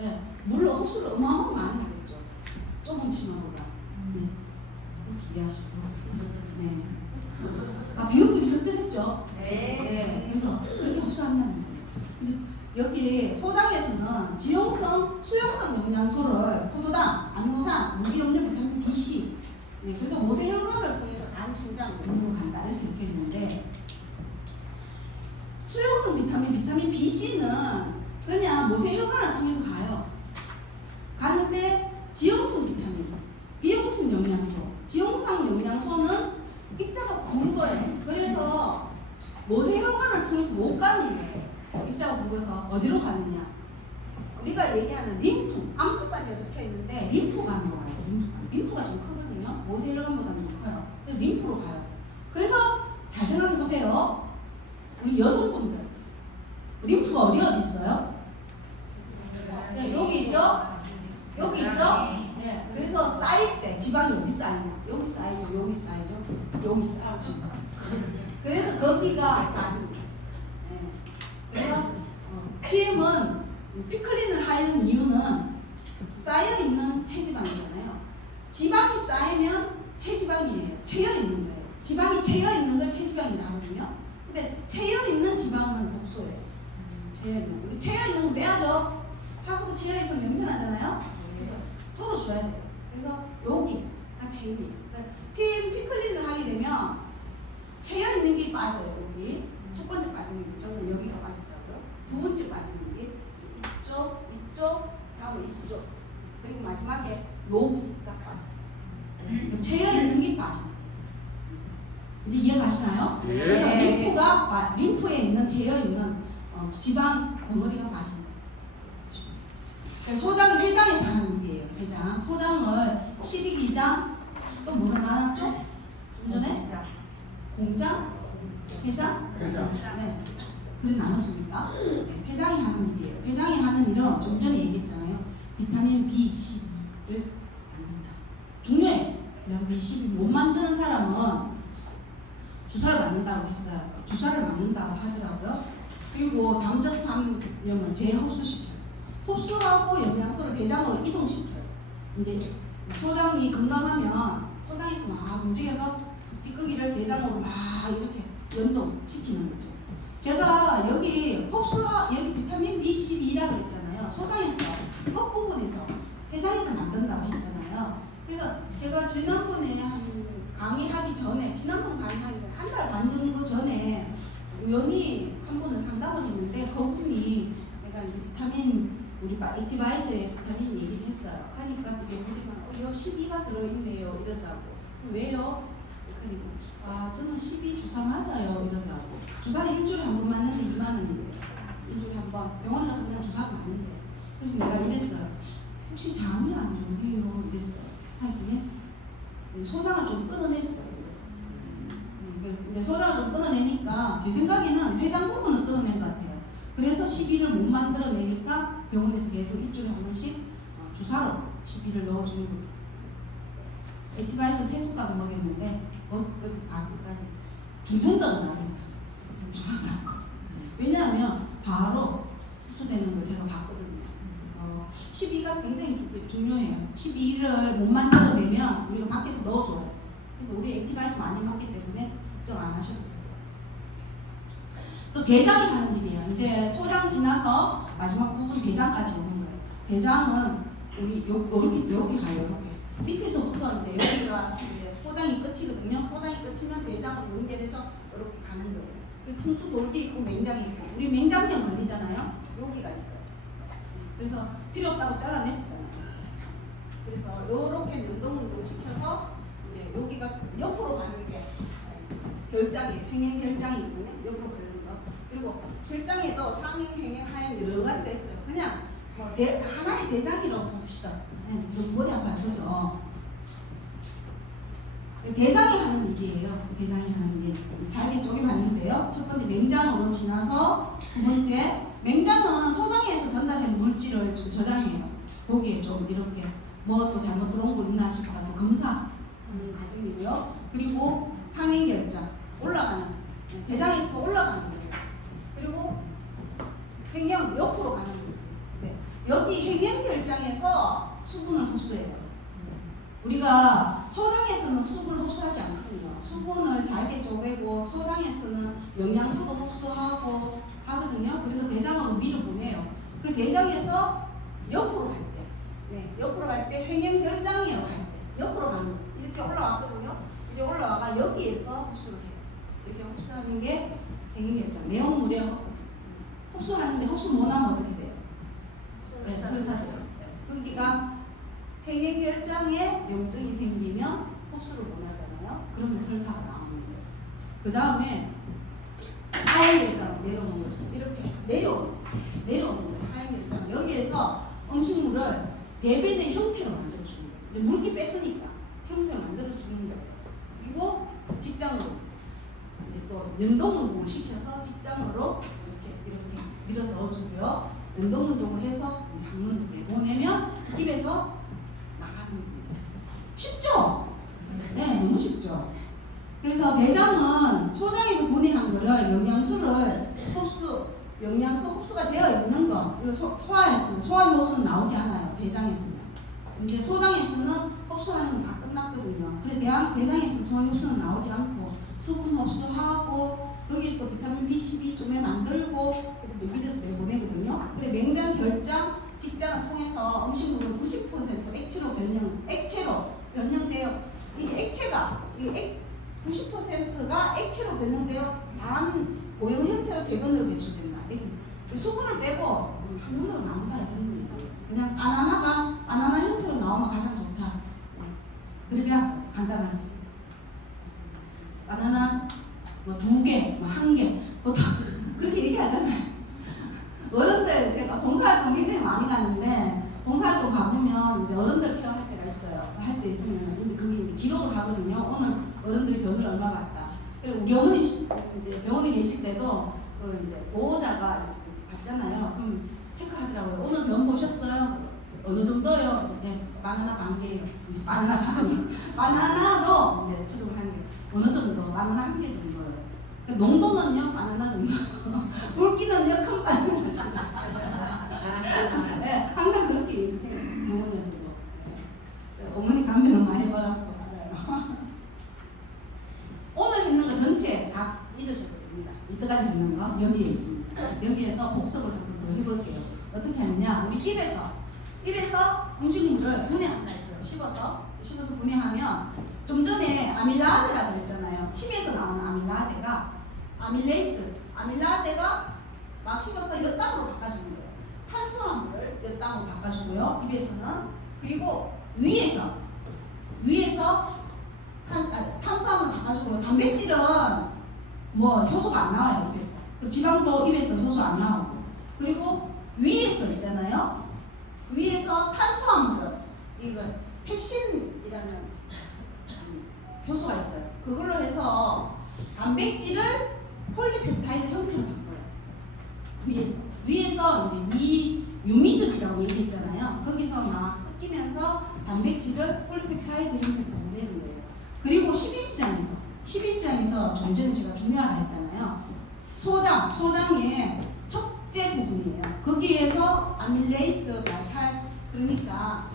네. 물로 흡수를 어마어마하게 많이 하겠죠. 좁은 치마보다. 네. 이해하시고. 네. 아, 비용이 적절했죠? 네. 그래서 그렇게 흡수한다는 거예요. 그래서 여기 소장에서는 지용성, 수용성 영양소를 포도당, 아미노산, 무기력량, 비타민 B, 네. 그래서 모세혈관을 통해서 간, 신장, 몸으로 간다 이렇게 느껴지는데 수용성 비타민 B, C는 그냥 모세혈관을 통해서 가요. 가는데 지용성 비타민, 비용성 영양소, 지용성 영양소는 입자가 굵어요. 그래서 모세혈관을 통해서 못 가는 거예요. 입자가 굵어서 어디로 가느냐? 우리가 얘기하는 림프, 암축까지 적혀 있는데 림프관으로 가요. 림프가 좀 크거든요. 모세혈관보다는 커요. 그래서 림프로 가요. 그래서 잘 생각해 보세요. 우리 여성분들 림프가 어디 있어요? 네, 여기 있죠? 여기 있죠? 네. 그래서 쌓일 때 지방이 어디 쌓이냐? 여기 쌓이죠. 여기 쌓이죠. 여기 쌓이죠. 그래서 거기가 쌓입니다. 네. 그래서 PM은 피클린을 하는 이유는 쌓여 있는 체지방이잖아요. 지방이 쌓이면 체지방이에요. 채여 있는 거예요. 지방이 채여 있는 걸 체지방이라고 하거든요. 근데 채여 있는 지방은 독소예요. 채여 있는 거. 우리 채여 있는 거 빼야죠. 파수구 채여 있으면 냄새 나잖아요. 그래서 뚫어줘야 돼요. 그래서 여기가 채입니다. 그러니까 피클린을 하게 되면 채여 있는 게 빠져요. 여기 첫 번째 빠지는 게 저는 여기가 빠지더라고요. 두 번째 빠지는 게 이쪽, 다음에 이쪽, 그리고 마지막에 여기가 빠졌어요. 채여 있는 게 빠져. 이제 이해가시나요? 예. 그래서 림프에 있는 채여 있는 지방 덩어리가 빠진다. 소장 회장에서 하는 일이에요. 회장. 소장을 12기장 또 뭐가 많았죠? 좀 전에? 공장? 회장? 네. 그래 나눴습니까? 네. 회장이 하는 일이에요. 회장이 하는 일은 좀 전에 얘기했잖아요. 비타민 B12를 만든다. 중요해. B12 못 만드는 사람은 주사를 맞는다고 했어요. 주사를 맞는다고 하더라고요. 그리고 담즙산염을 재흡수시켜요. 흡수하고 영양소를 대장으로 이동시켜요. 이제 소장이 건강하면 소장에서 막 움직여서 찌꺼기를 대장으로 막 이렇게 연동시키는 거죠. 제가 여기 여기 비타민 B12라고 했잖아요. 소장에서 끝부분에서 대장에서 만든다고 했잖아요. 그래서 제가 지난번에 강의하기 전에 한 달 반 정도 전에 우연히 한 분을 상담을 했는데 그분이 내가 이제 우리 에티바이저에 비타민 얘기를 했어요. 하니까 이게 우리가 12가 들어있네요 이런다고. 왜요? 그러니까 저는 12 주사 맞아요 이런다고. 주사는 일주일에 한 번 맞는데 2만 원이에요. 일주일에 한 번. 병원에 가서 그냥 주사 맞는데. 그래서 내가 이랬어요. 혹시 잠이 안 오세요? 이랬어요. 하긴 소장을 좀 끊어냈어요. 이제 소장을 좀 끊어내니까 제 생각에는 회장 부분을 끊어낸 것 같아요. 그래서 12를 못 만들어내니까 병원에서 계속 일주일에 한 번씩 주사로 12를 넣어주는 거예요. 에티바이저 3숟가락 먹였는데 끝까지 두둔다는 날이 났어요. 주사다고. 왜냐하면 바로 흡수되는 걸 제가 봤거든요. 12가 굉장히 중요해요. 12를 못 만들어내면 우리가 밖에서 넣어줘요. 그래서 우리 에티바이저 많이 먹기 때문에 걱정 안 하셔도 돼요. 또 대장이 하는 일이에요. 이제 소장 지나서 마지막 부분 대장까지 오는 거예요. 대장은 우리 요렇게 가요. 이렇게 밑에서부터 하는데 여기가 이제 소장이 끝이거든요. 소장이 끝이면 대장으로 연결해서 이렇게 가는 거예요. 그래서 통수 돌 때 있고 맹장이 있고 우리 맹장염 걸리잖아요. 여기가 있어요. 그래서 필요 없다고 잘라냈잖아요. 그래서 이렇게 운동 시켜서 이제 여기가 옆으로 가는 게 결장이 횡행 결장이 있거든요. 옆으로 가는 거. 그리고 결장에도 상행, 횡행, 하행 여러 가지가 있어요. 그냥 하나의 대장이라고 봅시다. 머리 아파 쓰죠. 대장이 하는 일이에요. 대장이 하는 일. 잘게 쪼개봤는데요. 첫 번째 맹장으로 지나서 두 번째 맹장은 소장에서 전달된 물질을 좀 저장해요. 거기에 좀 이렇게 뭐 또 잘못 들어온 거 있나 싶어서 검사하는 과정이고요. 그리고 상행결장. 올라가는, 대장에서 올라가는 거예요. 그리고 횡령 옆으로 가는 거예요. 네. 여기 횡령결장에서 수분을 흡수해요. 우리가 소장에서는 수분을 흡수하지 않거든요. 수분을 잘게 쪼개고 소장에서는 영양소도 흡수하고 하거든요. 그래서 대장으로 밀어보내요. 그 대장에서 옆으로 갈 때, 네, 옆으로 갈 때 횡령결장이라고 할 때, 옆으로 가는 거. 이렇게 올라왔거든요. 이렇게 올라와가 여기에서 흡수를 해요. 이렇게 흡수하는 게 횡령결장. 내용물에 흡수하는데 흡수 못하면 어떻게 돼요? 네, 설사죠. 그러니까 횡령결장에 염증이 생기면 흡수를 못하잖아요. 그러면 설사가 나오는 거예요. 그 다음에 하행결장 내려오는 거죠. 이렇게 내려오는 거예요. 하행결장. 여기에서 음식물을 대변의 형태로 만들어주는 거예요. 이제 물기 뺐으니까 형태로 만들어주는 거예요. 그리고 직장으로 이제 또 연동운동을 시켜서 직장으로 이렇게 밀어 넣어주고요. 연동운동을 해서 항문으로 내보내면 입에서 나가는 거예요. 쉽죠? 네, 너무 쉽죠. 그래서 대장은 소장에서 분해한 거를 영양소를 영양소 흡수가 되어 있는 거, 이거 소화했으면 소화효소는 나오지 않아요. 대장에서는. 이제 소장에서는 흡수하는 건 다 끝났거든요. 그래 대장에서 소화효소는 나오지 않고 수분 흡수하고 여기서 비타민 B12 좀에 만들고 이렇게 밀어서 내보내거든요. 그래 맹장, 결장, 직장을 통해서 음식물은 90% 액체로 변형돼요. 이게 액체가 90%가 액체로 변형되어 반 고형 형태로 대변으로 배출된다. 이렇게 수분을 빼고 항문으로 나온다 이런 거예요. 그냥 바나나 형태로 나오면 가장 좋다. 그래 배웠어. 간단하게. 바나나 뭐 2개, 뭐 1개 보통 그렇게 얘기하잖아요. 어른들 제가 봉사활동 굉장히 많이 가는데 봉사활동 가보면 이제 어른들 필요할 때가 있어요. 할 때 있으면 이제 그게 기록을 하거든요. 오늘 어른들이 변을 얼마 봤다. 그리고 우리 어머님 이제 병원에 계실 때도 그 이제 보호자가 봤잖아요. 그럼 체크하더라고요. 오늘 병 보셨어요? 어느 정도요? 네, 바나나 반 개요. 이제 바나나 반 개. 바나나로 이제 추적을 하는 게 어느 정도? 바나나 1개 정도예요. 그러니까 농도는요, 바나나 정도. 굵기는요, 큰 바나나 정도. 네, 항상 그렇게 얘기해요. 병원에서도. 네. 어머니 감별을 많이 받았고 알아요. 오늘 했는 거 전체 다 잊으셔도 됩니다. 이때까지 했는 거 여기에 있습니다. 여기에서 복습을 한 번 더 해볼게요. 어떻게 하느냐? 우리 입에서 음식물을 분해한다 했어요. 씹어서 분해하면 좀 전에 아밀라제라고 했잖아요. 침에서 나오는 아밀라제가 아밀라제가 막 씹어서 엿당으로 바꿔주는 거예요. 탄수화물을 엿당으로 바꿔주고요. 입에서는. 그리고 위에서 탄수화물 바꿔주고요. 단백질은 뭐 효소가 안 나와요. 입에서. 그 지방도 입에서 효소 안 나오고. 그리고 위에서 있잖아요. 위에서 탄수화물을 이거 펩신이라는 효소가 있어요. 그걸로 해서 단백질을 폴리펩타이드 형태로 바꿔요. 위에서 이 유미즙이라고 얘기했잖아요. 거기서 막 섞이면서 단백질을 폴리펩타이드 형태로 만드는 거예요. 그리고 12지장에서 좀 전에 제가 중요하다 했잖아요. 소장의 첫째 부분이에요. 거기에서 아밀레이스, 그러니까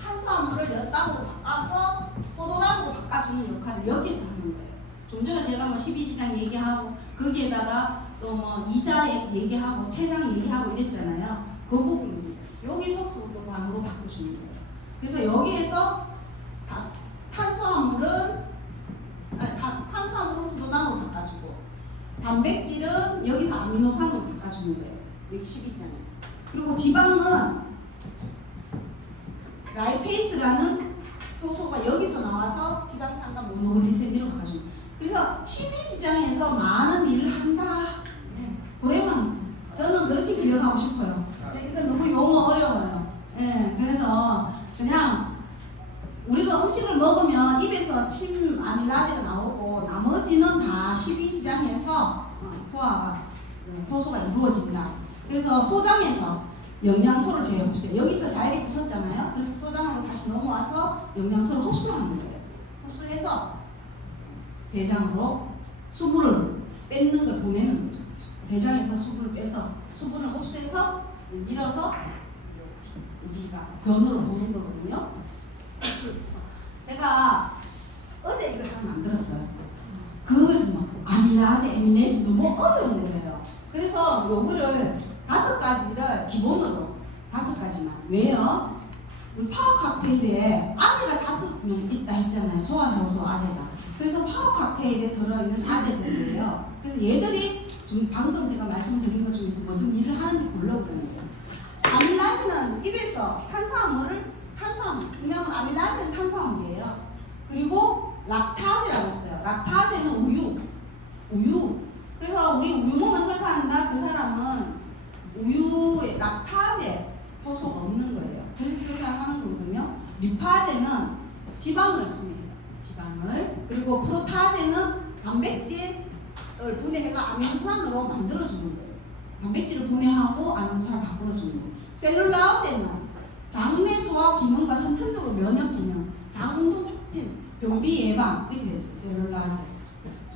탄수화물을 엿당으로 바꿔서 포도당으로 바꿔주는 역할을 여기서 하는 거예요. 좀 전에 제가 뭐 12지장 얘기하고 거기에다가 또 뭐 이자 얘기하고 췌장 얘기하고 이랬잖아요. 그 부분입니다. 여기서 포도당으로 바꿔주는 거예요. 그래서 여기에서 탄수화물은 포도당으로 바꿔주고 단백질은 여기서 아미노산으로 바꿔주는 거예요. 여기 12지장에서. 그리고 지방은 라이페이스라는 효소가 여기서 나와서 지방산과 모노글리세린으로 바꿔주는 거예요. 그래서 12지장에서 많은 일을 한다. 네. 고래만 저는 그렇게 기억하고 싶어요. 네, 이건 너무 용어 어려워요. 네, 그래서 그냥 우리가 음식을 먹으면 입에서 침 아밀라제가 나오고 나머지는 다 12지장에서 포화가 효소가 이루어진다. 그래서 소장에서 영양소를 제압해요. 여기서 잘게 부쉈잖아요. 그래서 소장으로 다시 넘어와서 영양소를 흡수하는 거예요. 흡수해서 대장으로 수분을 뺏는 걸 보내는 거죠. 대장에서 수분을 빼서 수분을 흡수해서 밀어서 우리가 변으로 보는 거거든요. 제가 어제 이걸 하나 만들었어요. 그거에서 막 아밀라제, 에밀레이스 너무 어려운 거예요. 그래서 요거를 5가지를 기본으로 5가지만. 왜요? 우리 파워 칵테일에 아재가 5명 있다 했잖아요. 소화효소 아재가. 그래서 파워 칵테일에 들어있는 아재들이에요. 그래서 얘들이 좀 방금 제가 말씀드린 것 중에서 무슨 일을 하는지 골라보는 거예요. 아밀라제는 입에서 탄수화물, 그냥 아밀라제는 탄수화물이에요. 그리고 락타제라고 있어요. 락타제는 우유. 그래서 우리 우유 먹으면 설사한다. 그 사람은 우유에 락타제 효소가 없는 거예요. 그래서 설사하는 거거든요. 리파제는 지방을 분해해요. 그리고 프로타제는 단백질을 분해해가 아미노산으로 만들어주는 거예요. 단백질을 분해하고 아미노산을 바꿔주는 거예요. 셀룰라제는 장내 소화 기능과 선천적으로 면역 기능, 장도 촉진, 변비 예방 이렇게 되어 있어요. 셀룰라제.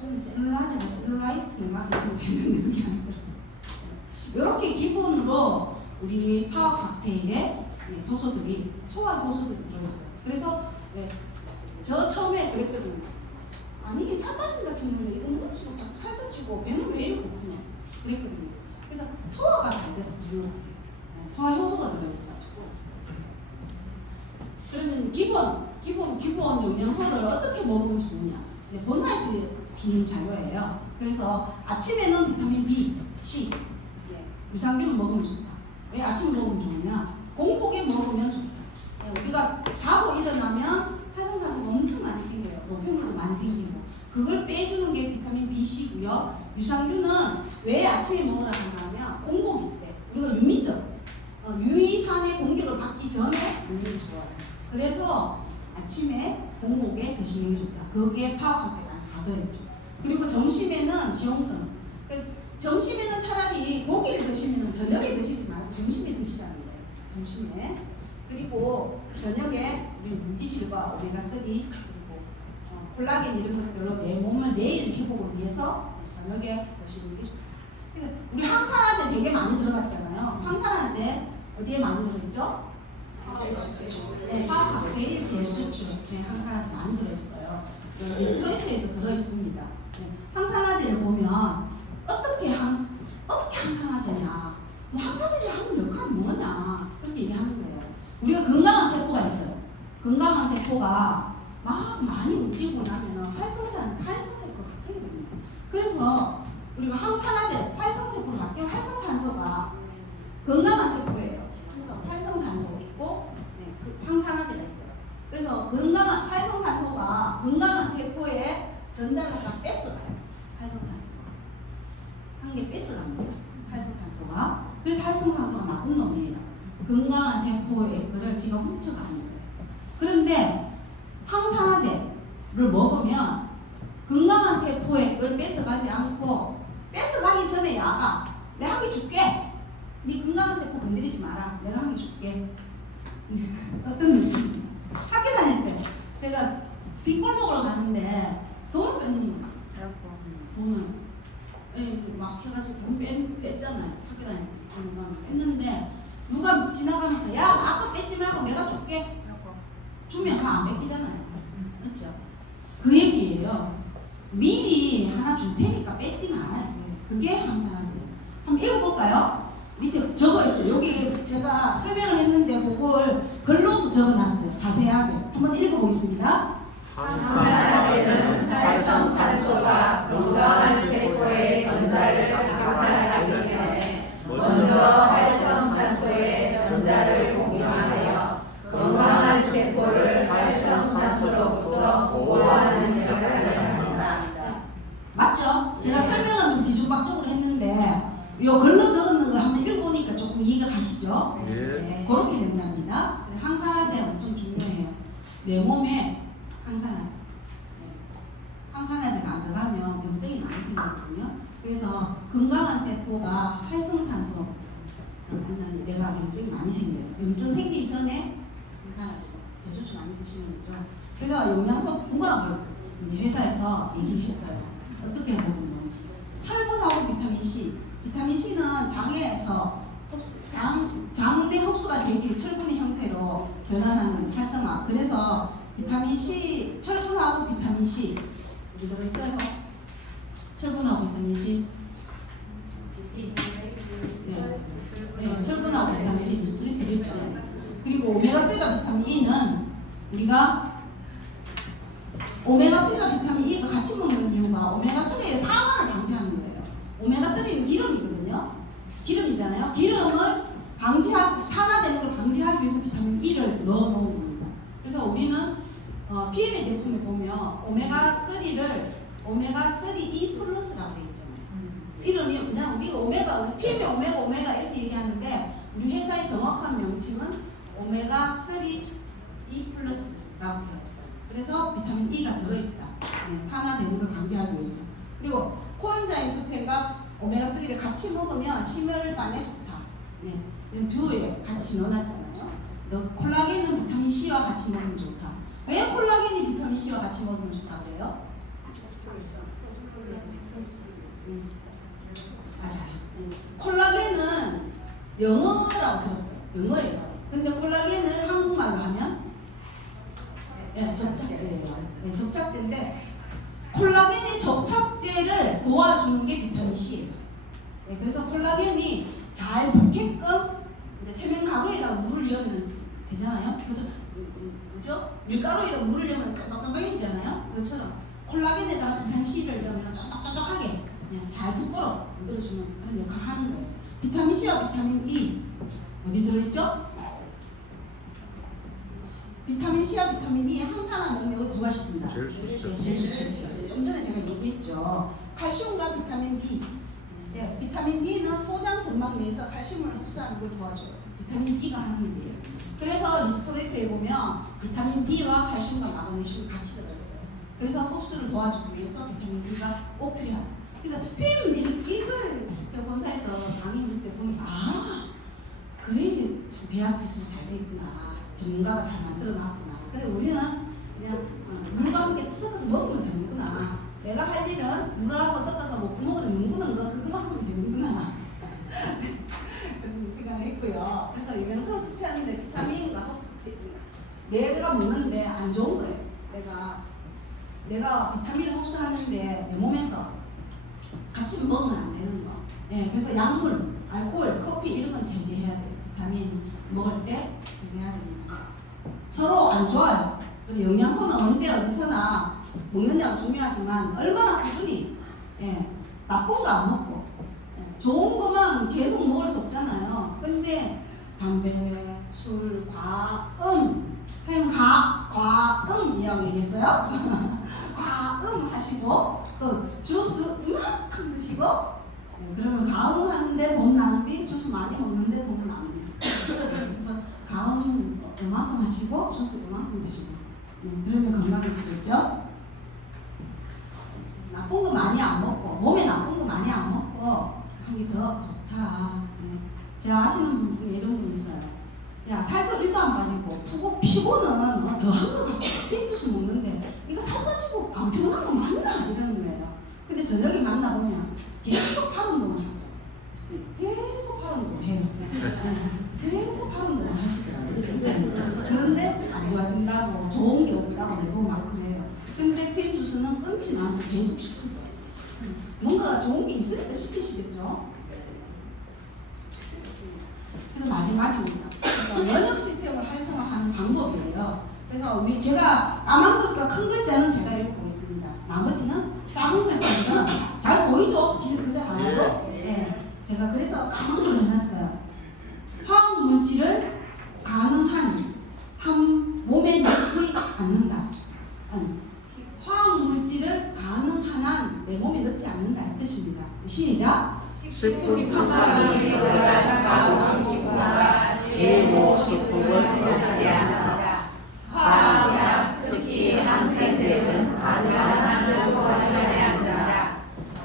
저는 셀룰라제가 셀룰라이트인가 이렇게 되는 그게 아니더라고요. 이렇게 기본으로 우리 파워 칵테일에 효소들이 소화 효소들이 들어있어요. 그래서 저 처음에 그랬거든요. 아니 이게 살 빠진다 했는데 이거 먹을수록 자꾸 살도 찌고 배는 왜 이렇게 고프냐 그랬거든요. 그래서 소화가 잘 됐어요. 소화 효소가 들어있어가지고. 그러면 기본 영양소를 어떻게 먹으면 좋으냐? 본사에서 주는 자료예요. 그래서 아침에는 비타민 B, C, 유산균을 먹으면 좋다. 왜 아침에 먹으면 좋으냐? 공복에 먹으면 좋다. 우리가 자고 일어나면 활성산소가 엄청 많이 생겨요. 노폐물도 많이 생기고. 그걸 빼주는 게 비타민 B, C고요. 유산균은 왜 아침에 먹으라 하냐면 공복일 때 우리가 유미죠. 유의산의 공격을 받기 전에 먹는 게 좋아요. 그래서 아침에 공복에 드시는 게 좋다. 거기에 파워카페가 다 들어있죠. 그리고 점심에는 지용성. 점심에는 차라리 고기를 드시면 저녁에 드시지 말고 점심에 드시라는 거예요. 점심에. 그리고 저녁에 우리 물기질과 오메가3 그리고 콜라겐 이런 것들로 내 몸을 내일 회복을 위해서 저녁에 드시는 게 좋다. 그래서 우리 항산화제 되게 많이 들어갔잖아요. 항산화제 어디에 많이 들어있죠? 제일 제수주 항산화제 많이 들어있어요. 미스로이트에도 들어있습니다. 항산화제를 보면 어떻게 항산화제냐? 뭐 항산화제 하는 역할이 뭐냐? 그렇게 얘기하는 거예요. 우리가 건강한 세포가 있어요. 건강한 세포가 막 많이 움직이고 나면 활성세포가 바뀌거든요. 그래서 우리가 항산화제, 활성세포로 바뀌면 활성산소가 건강한 세포예요. 그래서 활성산소 있고 항산화제가 있어요. 그래서 건강한 활성산소가 건강한 세포에 전자를 다 뺏어가요. 활성산소가 한 개 뺏어갑니다. 활성산소가. 그래서 활성산소가 나쁜 놈이에요. 건강한 세포의 거를 지가 훔쳐가는 거예요. 그런데 항산화제를 먹으면 건강한 세포의 걸 뺏어가지 않고 뺏어가기 전에 야가 내가 한 개 줄게. 네 건강한 세포 건드리지 마라. 내가 한 개 줄게. 어떤 느낌? 학교 다닐 때 제가 뒷골목으로 가는데 돈을 뺏는 거야. 돈을 막 해가지고 돈 뺐잖아요. 학교 다닐 때 뺐는데 누가 지나가면서 야 아까 뺏지 말고 내가 줄게. 주면 다 안 뺏기잖아요. 그렇죠? 그 얘기예요. 미리 하나 줄 테니까 뺏지 말아요. 그게 항산화제예요. 한번 읽어볼까요? 밑에 적어 있어요. 여기 제가 설명을 했는데 그걸 글로서 적어놨어요. 자세하게 한번 읽어보겠습니다. 항산화제는 활성산소가 건강한 세포의 전자를 강화하기 전에 먼저 활성산소의 전자를 공유하여 건강한 세포를 활성산소로부터 보호하는 역할을 합니다. 맞죠? 제가 설명은 좀 뒤죽박죽으로 했는데 요 글로 적는 걸 한번 읽어보니까 조금 이해가 가시죠? 네, 그렇게 된답니다. 항산화제 엄청 중요해요. 내 몸에 항산화제가 안 들어가면 염증이 많이 생기거든요. 그래서 건강한 세포가 활성산소를 만나면 내가 염증이 많이 생겨요. 염증 생기기 전에 항산화제 제주주 많이 드시는 거죠. 그래서 영양소 궁합을 이제 회사에서 얘기를 했어요. 어떻게 먹는 건지. 철분하고 비타민 C. 비타민 C는 장에서 장내 흡수가 되기 철분의 형태로 변환하는 활성화. 그래서 비타민 C, 철분하고 비타민 C 어디 들어있어요? 철분하고 비타민 C. 네, 철분하고 비타민 C 둘이 필요했잖아요. 그리고 오메가3가 비타민 E는 우리가 오메가3가 비타민 E가 같이 먹는 이유가 오메가3의 산화를 방지하는 거예요. 오메가3는 기름이거든요. 기름이잖아요. 기름을 방지하고 산화되는 걸 방지하기 위해서 비타민 E를 넣어놓은 겁니다. 그래서 우리는 PM의 제품에 보면 오메가3를 오메가3 E 플러스라고 되어 있잖아요. 이름이 그냥 우리가 오메가, PM의 오메가 이렇게 얘기하는데 우리 회사의 정확한 명칭은 오메가3 E 플러스라고 되어 있어요. 그래서 비타민 E가 들어있다. 산화되는 걸 방지하기 위해서. 그리고 코엔자임 Q10과 오메가3를 같이 먹으면 심혈관에 좋다. 네. 듀오에 같이 넣어놨잖아요. 콜라겐은 비타민 C와 같이 먹으면 좋다. 왜 콜라겐이 비타민 C와 같이 먹으면 좋다고 해요? 맞아요. 콜라겐은 영어라고 들었어요. 영어예요. 근데 콜라겐을 한국말로 하면 접착제예요. 네, 접착제인데 콜라겐의 접착제를 도와주는 게 비타민 C예요. 네, 그래서 콜라겐이 잘 붙게끔 이제 세면 가루에다가 물을 넣으면 되잖아요. 그죠? 밀가루에다 물을 넣으면 쫀득쫀득해지잖아요. 그것처럼 콜라겐에다가 비타민 C를 넣으면 쫀득쫀득하게 그냥 잘 붙도록 만들어주는 그런 역할을 하는 거예요. 비타민 C와 비타민 E 어디 들어있죠? 비타민 C와 비타민 E의 항산화 능력을 부과시킵니다. 제일 좋죠. 좀 전에 제가 얘기했죠. 칼슘과 비타민 D. 네, 비타민 D는 소장 점막 내에서 칼슘을 흡수하는 걸 도와줘요. 비타민 D가 하는 일이에요. 그래서 리스토레이트에 보면 비타민 D와 칼슘과 마그네슘이 같이 들어있어요. 그래서 흡수를 도와주기 위해서 비타민 D가 꼭 필요하다. 그래서 이걸 저 본사에서 강의할 때 보니까 그래 대학 기술이 잘 돼 있구나. 전문가가 잘 만들어놨구나. 그래 우리는 그냥 물과 함께 섞어서 먹으면 되는구나. 내가 할 일은 물하고 섞어서 뭐 구멍으로 헹구는 거 그거만 하면 되는구나. 그런 생각을 했고요. 그래서 영양소를 섭취하는데 비타민과 흡수치 내가 먹는데 안 좋은 거예요. 내가 비타민을 흡수하는데 내 몸에서 같이 먹으면 안 되는 거. 네, 그래서 약물, 알코올, 커피 이런 건 제재해야 돼요. 비타민 먹을 때 제재해야 됩니다. 서로 안 좋아요. 그리고 영양소는 언제 어디서나 먹느냐가 중요하지만 얼마나 꾸준히 나쁜 거 안 먹고 좋은 거만 계속 먹을 수 없잖아요. 근데 담배, 술, 선생님 과음이라고 얘기했어요. 과음 하시고 또 주스 이만큼 드시고 그러면 과음하는데 돈 낭비, 주스 많이 먹는데 돈 낭비. 그래서 과음 이만큼 하시고 주스 이만큼 드시고 그러면 건강해지겠죠? 나쁜 거 많이 안 먹고 몸에 나쁜 거 많이 안 먹고 하기 더 좋다. 제가 아시는 분 중에 이런 분 있어요. 야 살 거 1도 안 빠지고 피고는 더한 거 같고 핑크스 먹는데 이거 살 빠지고 안 피곤한 거 맞나? 이러는 거예요. 근데 저녁에 만나보면 계속 팔 운동을 하고 계속 팔 운동을 해요. 계속 팔 운동을 하시더라고요. 그런데 안 좋아진다고 좋은 게 없다고 내고 막 그래요. 근데 핑크스는 끊지 않고 계속 시킬 거예요. 뭔가 좋은 게 있으니까 시키시겠죠? 그래서 마지막입니다. 면역 시스템을 활성화하는 방법이에요. 그래서 제가 까만 글과 큰 글자는 제가 읽고 있습니다. 나머지는 작은 글자는 잘 보이죠? 길 글자 하나도. 네. 제가 그래서 까만 글로 해놨어요. 화학 물질을 가능한 몸에 넣지 않는다. 화학 물질을 가능한 한 내 몸에 넣지 않는다 이 뜻입니다. 시작. 식품 첨가물이 들어간 가공식품과 GMO 식품을 넣지 않는다. 화학, 특히 항생제는 가능한 한 넣어야 한다.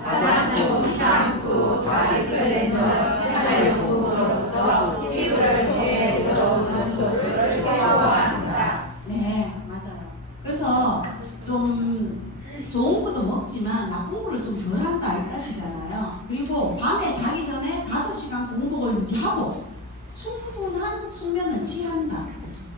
화장품, 샴푸, 바디 클렌저, 사용품으로부터 피부를 통해 들어오는 소스를 제거한다. 네, 맞아요. 그래서 좀 먹지만 나쁜 거를 좀 덜 한다 이 뜻이잖아요. 그리고 밤에 자기 전에 5시간 공복을 유지하고 충분한 수면을 취한다.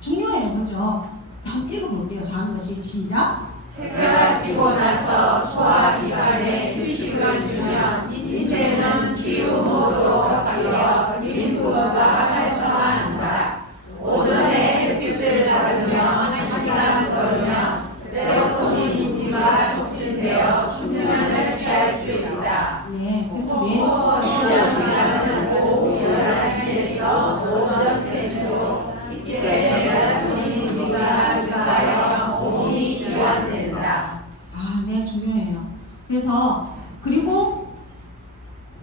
중요해요, 그죠? 한번 읽어볼게요. 자는 것이 시작. 해가 지고 나서 소화기관에 휴식을 주면 인체는 치유 모드로 바뀌어 림프가 활성화한다. 오전에 햇빛을 받으며 1시간 걸으면 세로토닌 분비가 촉진되어 수면을 취할 수 있다. 네, 그래서 매일 시간은 오후 11시에서 오전 3시로 이때 멜라토닌 분비가 증가하여 몸이 이완된다. 아, 네, 중요해요. 그래서 그리고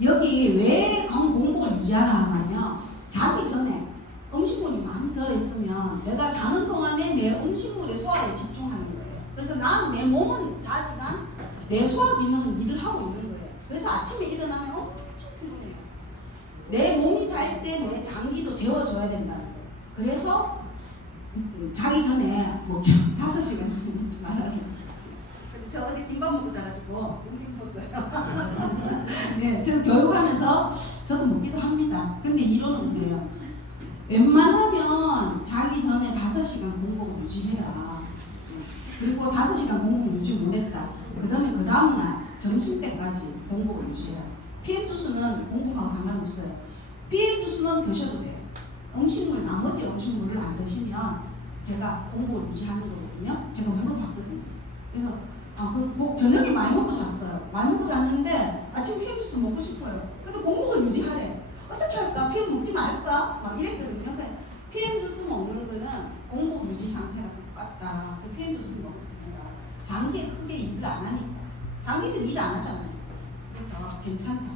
여기 왜 공복을 유지하라 하면요, 자기 전에 음식물이 많이 들어있으면 내가 자는 동안에 내 음식물의 소화에 집중하는 거예요. 그래서 나는 내 몸은 자지만 내 소화 기능은 일을 하고 있는 거예요. 그래서 아침에 일어나면 엄청 피곤해요. 내 몸이 잘 때 내 장기도 재워줘야 된다는 거예요. 그래서 자기 전에 뭐 5시간 전에 먹지 말아요. 저 어제 김밥 먹고 자가지고 땡땡 섰어요. 네, 저 교육하면서 저도 먹기도 합니다. 근데 이론은 그래요. 웬만하면 자기 전에 5시간 공복을 유지해라. 그리고 5시간 공복을 유지 못했다. 그 다음날 점심 때까지 공복을 유지해라. PM 주스는 공복하고 상관없어요. PM 주스는 드셔도 돼요. 나머지 음식물을 안 드시면 제가 공복을 유지하는 거거든요. 제가 물어봤거든요. 그래서 저녁에 많이 먹고 잤어요. 많이 먹고 잤는데 아침 PM 주스 먹고 싶어요. 근데 공복을 유지하래. 어떻게 할까? PM 먹지 말까? 막 이랬거든요. 근데 PM 주스 먹는 거는 공복 유지 상태랑 똑같다. PM 주스 먹는 거니까 장기에 크게 일을 안 하니까. 장기들 일 안 하잖아요. 그래서 괜찮다.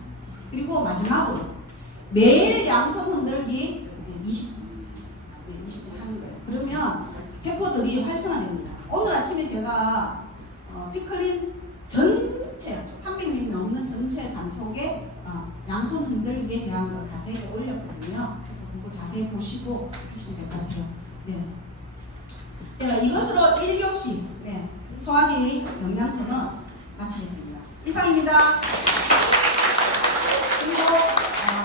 그리고 마지막으로 매일 양손 흔들기 20분 하는 거예요. 그러면 세포들이 활성화됩니다. 오늘 아침에 제가 피클린 전체 300ml 넘는 전체 단톡에 양손 흔들기에 대한 걸 자세히 올렸거든요. 그래서 그거 자세히 보시고 하시면 될 것 같아요. 네. 제가 이것으로 1교시 소화기 영양소는 마치겠습니다. 이상입니다.